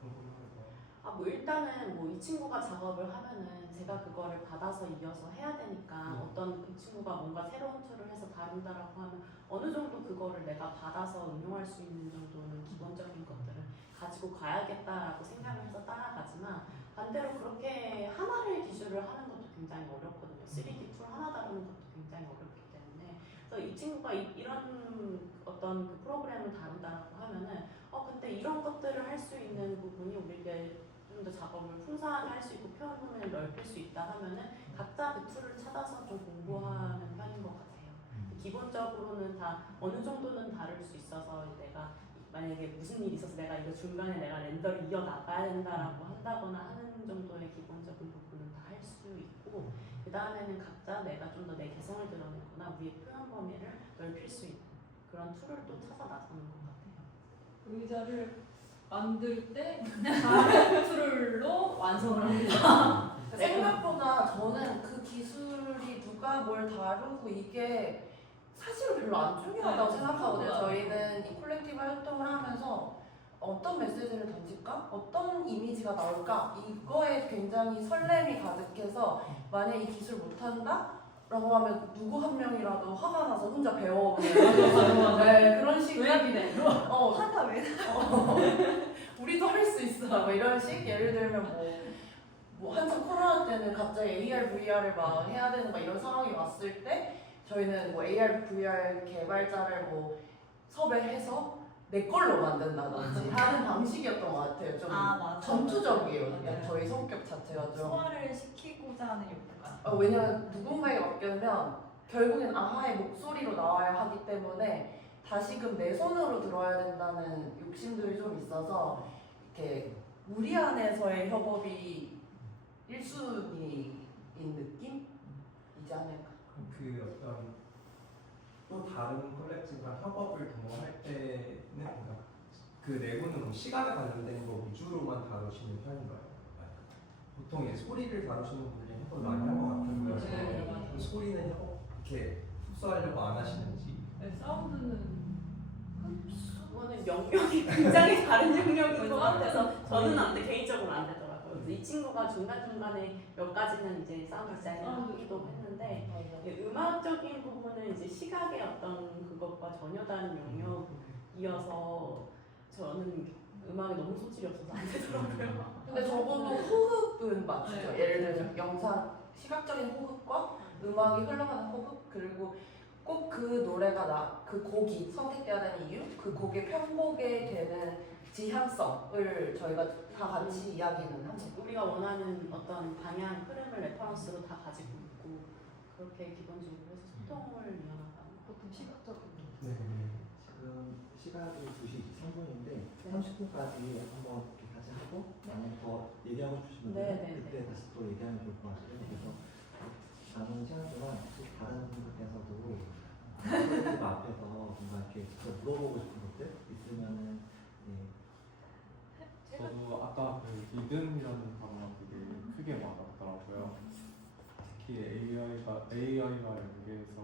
궁금하고. 뭐 일단은 뭐 이 친구가 작업을 하면은 제가 그거를 받아서 이어서 해야 되니까 어떤 그 친구가 뭔가 새로운 툴을 해서 다룬다라고 하면 어느 정도 그거를 내가 받아서 응용할 수 있는 정도는 기본적인 것들을 가지고 가야겠다라고 생각을 해서 따라가지만 반대로 그렇게 하나를 기술을 하는 것도 굉장히 어렵거든요. 3D 툴 하나 다루는 것도 굉장히 어렵기 때문에 그래서 이 친구가 이런 어떤 그 프로그램을 다룬다라고 하면은 근데 이런 것들을 할 수 있는 부분이 우리에게 좀 더 작업을 풍성하게 할 수 있고 표현 범위를 넓힐 수 있다 하면은 각자 그 툴을 찾아서 좀 공부하는 편인 것 같아요. 기본적으로는 다 어느 정도는 다룰 수 있어서 내가 만약에 무슨 일이 있어서 내가 이거 중간에 내가 렌더를 이어 나가야 된다라고 한다거나 하는 정도의 기본적인 부분은 다 할 수 있고 그 다음에는 각자 내가 좀 더 내 개성을 드러내거나 우리의 표현 범위를 넓힐 수 있는 그런 툴을 또 찾아 나서는 것 같아요. 의자를 만들 때 다른 툴로 완성을 합니다. 생각보다 저는 그 기술이 누가 뭘 다루고 이게 사실은 별로 안 중요하다고 생각하거든요. 저희는 이 콜렉티브 활동을 하면서 어떤 메시지를 던질까? 어떤 이미지가 나올까? 이거에 굉장히 설렘이 가득해서 만약 이 기술 못한다? 라고 하면 누구 한 명이라도 화가 나서 혼자 배워오는 네, 그런 식의 의학이네. 한다 왜? 우리도 할 수 있어 뭐 이런 식 예를 들면 뭐 한참 코로나 때는 갑자기 AR, VR을 막 해야 되는 막 이런 상황이 왔을 때 저희는 뭐 AR, VR 개발자를 뭐 섭외해서 내 걸로 만든다든지 하는 방식이었던 것 같아요. 좀 맞아. 전투적이에요. 그냥 저희 성격 자체가 좀. 소화를 시키고자 하는 욕구가. 왜냐면 누군가에게 맡기면 결국엔 아하의 목소리로 나와야 하기 때문에 다시금 내 손으로 들어야 된다는 욕심들이 좀 있어서 이렇게 우리 안에서의 협업이 1순위인 느낌이지 않을까. 그 어떤 또 다른 콜렉티브랑 협업을 동행할 때는 뭔가 그 내부는 그럼 시간에 관련된 거 위주로만 다루시는 편인가요? 보통 이제 소리를 다루시는 분들이 협업을 많이 할 것 같은데 그 소리는 협업 이렇게 흡수하려고 안 하시는지. 네, 사운드는 그거는 영역이 굉장히 다른 영역인 것 같아서 저는 안 돼, 개인적으로 안 되더라고요. 그래서 이 친구가 중간중간에 몇 가지는 이제 사운드 디자인을 하기도 했는데 음악적인 부분은 이제 시각의 어떤 그것과 전혀 다른 영역이어서 저는 음악에 너무 소질이 없어서 안 되더라고요. 근데 적어도 호흡은 맞죠. 예를 들면 영상, 시각적인 호흡과 음악이 흘러가는 호흡 그리고 꼭 그 노래가 그 곡이 선택돼야 되는 이유, 그 곡의 편곡에 되는 지향성을 저희가 다 같이 이야기는 하죠. 우리가 원하는 어떤 방향, 흐름을 레퍼런스로 다 가지고 있고 그렇게 기본적으로 해서 소통을 이어나가는 보통 시각적인. 네. 지금 시각이 2시 23분인데 30분까지 한번 이렇게 다시 하고 만약 더 얘기하고 싶으시면 네. 그때 다시 또 얘기하면 좋을 것 같아요. 그래서 남은 시간 동안 혹시 다른 분들께서도 콜렉티브 앞에서 뭔가 이렇게 직접 물어보고 싶은 것들 있으면은 저도 아까 그 믿음이라는 단어가 되게 크게 와닿더라고요. 특히 AI와 연계해서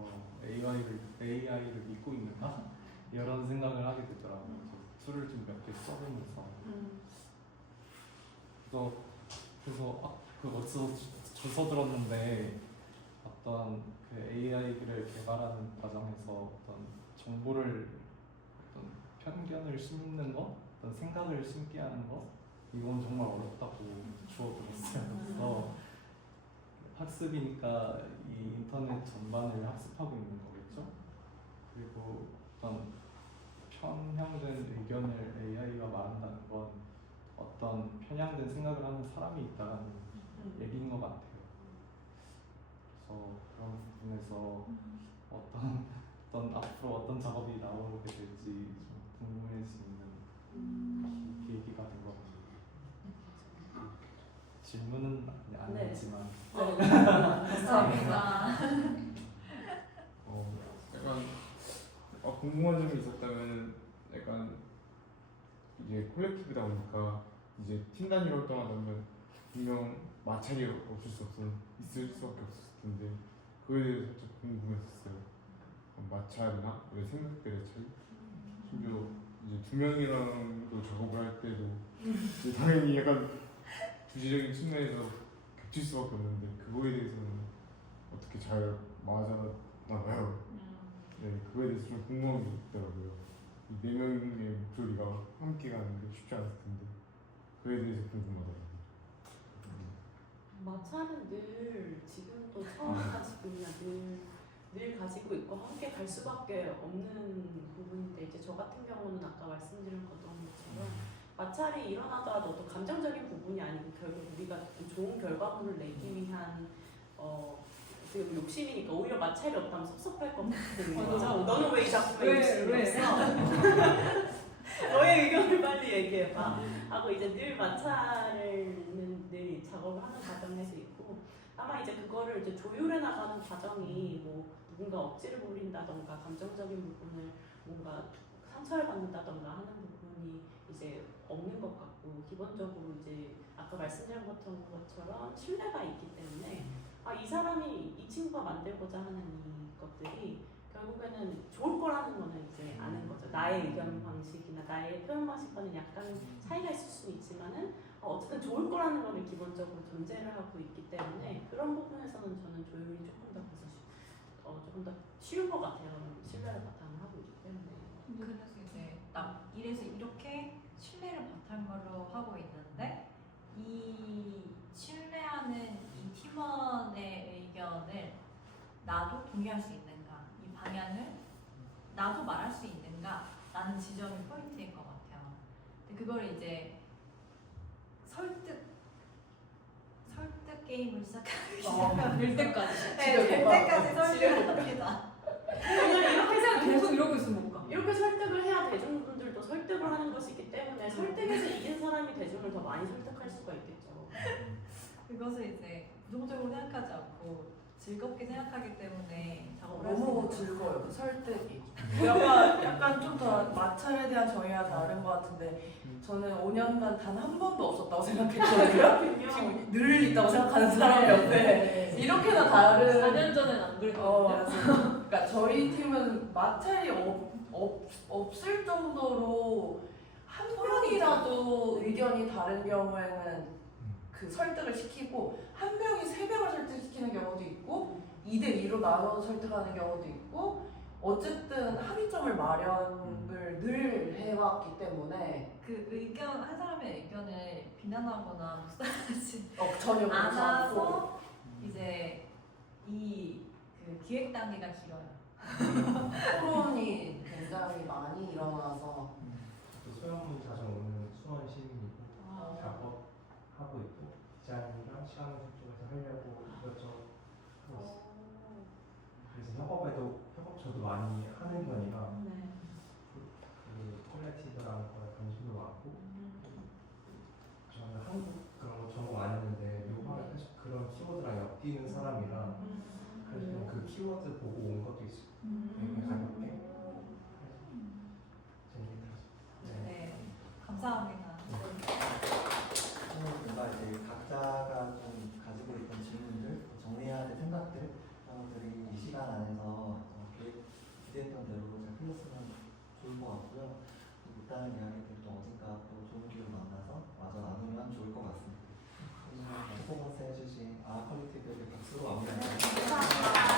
AI를 믿고 있는가 이런 생각을 하게 되더라고요. 저 툴을 좀 몇 개 써보면서 그래서 그 어디서 주워 들었는데 어떤 그 AI를 개발하는 과정에서 어떤 정보를 어떤 편견을 심는 거, 어떤 생각을 심게 하는 거 이건 정말 어렵다고 주워 들었어요. 그래서 학습이니까 이 인터넷 전반을 학습하고 있는 거겠죠. 그리고 어떤 편향된 의견을 AI가 말한다는 건 어떤 편향된 생각을 하는 사람이 있다는 얘기인 것 같아요. 그래서 그런 부분에서 어떤 앞으로 어떤 작업이 나오게 될지 좀 궁금해지는 계기가 된 것 같아요. 질문은 네. 아니지만 감사합니다. 약간 궁금한 점이 있었다면 약간 이제 콜렉티브다 보니까 이제 팀 단위로 활동하다면 분명 마찰이 있을 수밖에 없었을 텐데 그거에 대해서 살짝 궁금했었어요. 마찰이나 왜 생각들의 차이? 심지어 이제 두 명이랑도 작업을 할 때도 이제 당연히 약간 주제적인 측면에서 겹칠 수밖에 없는데 그거에 대해서는 어떻게 잘 맞아나가요? 네, 그거에 대해서 좀 궁금한 게 있더라고요. 이 네 명의 목소리가 함께 가는 게 쉽지 않을 텐데 그거에 대해서 궁금하더라고요. 마찰은 늘 지금도 처음 가지고 있는 늘 가지고 있고 함께 갈 수밖에 없는 부분인데 이제 저 같은 경우는 아까 말씀드린 것처럼 마찰이 일어나더라도 어떤 감정적인 부분이 아니고 결국 우리가 좀 좋은 결과물을 내기 위한 어떻게 보면 욕심이니까 오히려 마찰이 없다면 섭섭할 것 같은 거죠. 너는 왜 이 작품에 욕심이 없어? 너의 의견을 빨리 얘기해봐. 하고 이제 늘 마찰은 늘 작업을 하는 과정에서 있고 아마 이제 그거를 이제 조율해 나가는 과정이 뭐 누군가 억지를 부린다던가 감정적인 부분을 뭔가 상처를 받는다던가 하는 부분이 이제 없는 것 같고 기본적으로 이제 아까 말씀드린 것처럼 신뢰가 있기 때문에 이 사람이 이 친구가 만들고자 하는 이 것들이 결국에는 좋을 거라는 거는 이제 아는 거죠. 나의 의견 방식이나 나의 표현 방식과는 약간 차이가 있을 수는 있지만은 어쨌든 좋을 거라는 거는 기본적으로 존재를 하고 있기 때문에 그런 부분에서는 저는 조율이 조금 더 쉬운 것 같아요. 신뢰를 바탕을 하고 있기 때문에. 그래서 이제 이래서 이렇게 신뢰를 바탕으로 하고 있는데 이 신뢰하는 이 팀원의 의견을 나도 동의할 수 있는가, 이 방향을 나도 말할 수 있는가 라는 지점이 포인트인 것 같아요. 근데 그걸 이제 설득 게임을 될 때까지. 네, 될 때까지 설득을 합니다. 이렇게 생각 계속 이러고 있으면 못 가. 이렇게 설득을 해야 대중분들도 설득을 하는 것이기 때문에 설득에서 이긴 사람이 대중을 더 많이 설득할 수가 있겠죠. 그것을 이제 부정적으로 생각하지 않고 즐겁게 생각하기 때문에 작업을 할수 너무 있는 즐거워요. 그 설득이. 약간 좀 더 마찰에 대한 정의가 다른 것 같은데 저는 5년간 단 한 번도 없었다고 생각했거든요. 지금 늘 있다고 생각하는 사람 옆에 이렇게나 다른 4년 전엔 안 그랬거든요. 맞아요. 그러니까 저희 팀은 마찰이 없을 정도로 한 명이라도 의견이 다른 경우에는 그 설득을 시키고 한 명이 3명을 설득시키는 경우도 있고 2대2로 나눠서 설득하는 경우도 있고 어쨌든 합의점을 마련을 늘 해왔기 때문에 그 의견 한 사람의 의견을 비난하거나 무시하지 전혀 그렇지 않고 않아서 이제 그 기획 단계가 길어요. 토론이 굉장히 많이 일어나서 또 소형문 자주 오는 수원 시민이고 작업하고 있고 디자인이랑 시간 쪽에서 하려고 이것저것 하고 있어요. 그래서 협업 저도 많이 하는 편이라 네. 그 콜렉티브라는 거에 관심도 많고 저는 한국 그런 거 전공 안 했는데 요즘에 사실 그런 키워드랑 엮이는 사람이라 그래서 그냥 그 키워드 보고 온 것도 있어요. 되게 가볍게 재밌게 네, 감사합니다. 뭔가 이제 각자가 좀 가지고 있던 질문들, 정리해야 될 생각들 그런 것들이 이 시간 안에서 기대했던 대로 잘 풀렸으면 좋을 것 같고요. 못다는 이야기들 또 어딘가 또 좋은 기회 만나서 마저 나누면 좋을 것 같습니다. 오늘 퍼포먼스 해주신 컬렉티브에게 박수로 마무리하겠습니다. 감사합니다.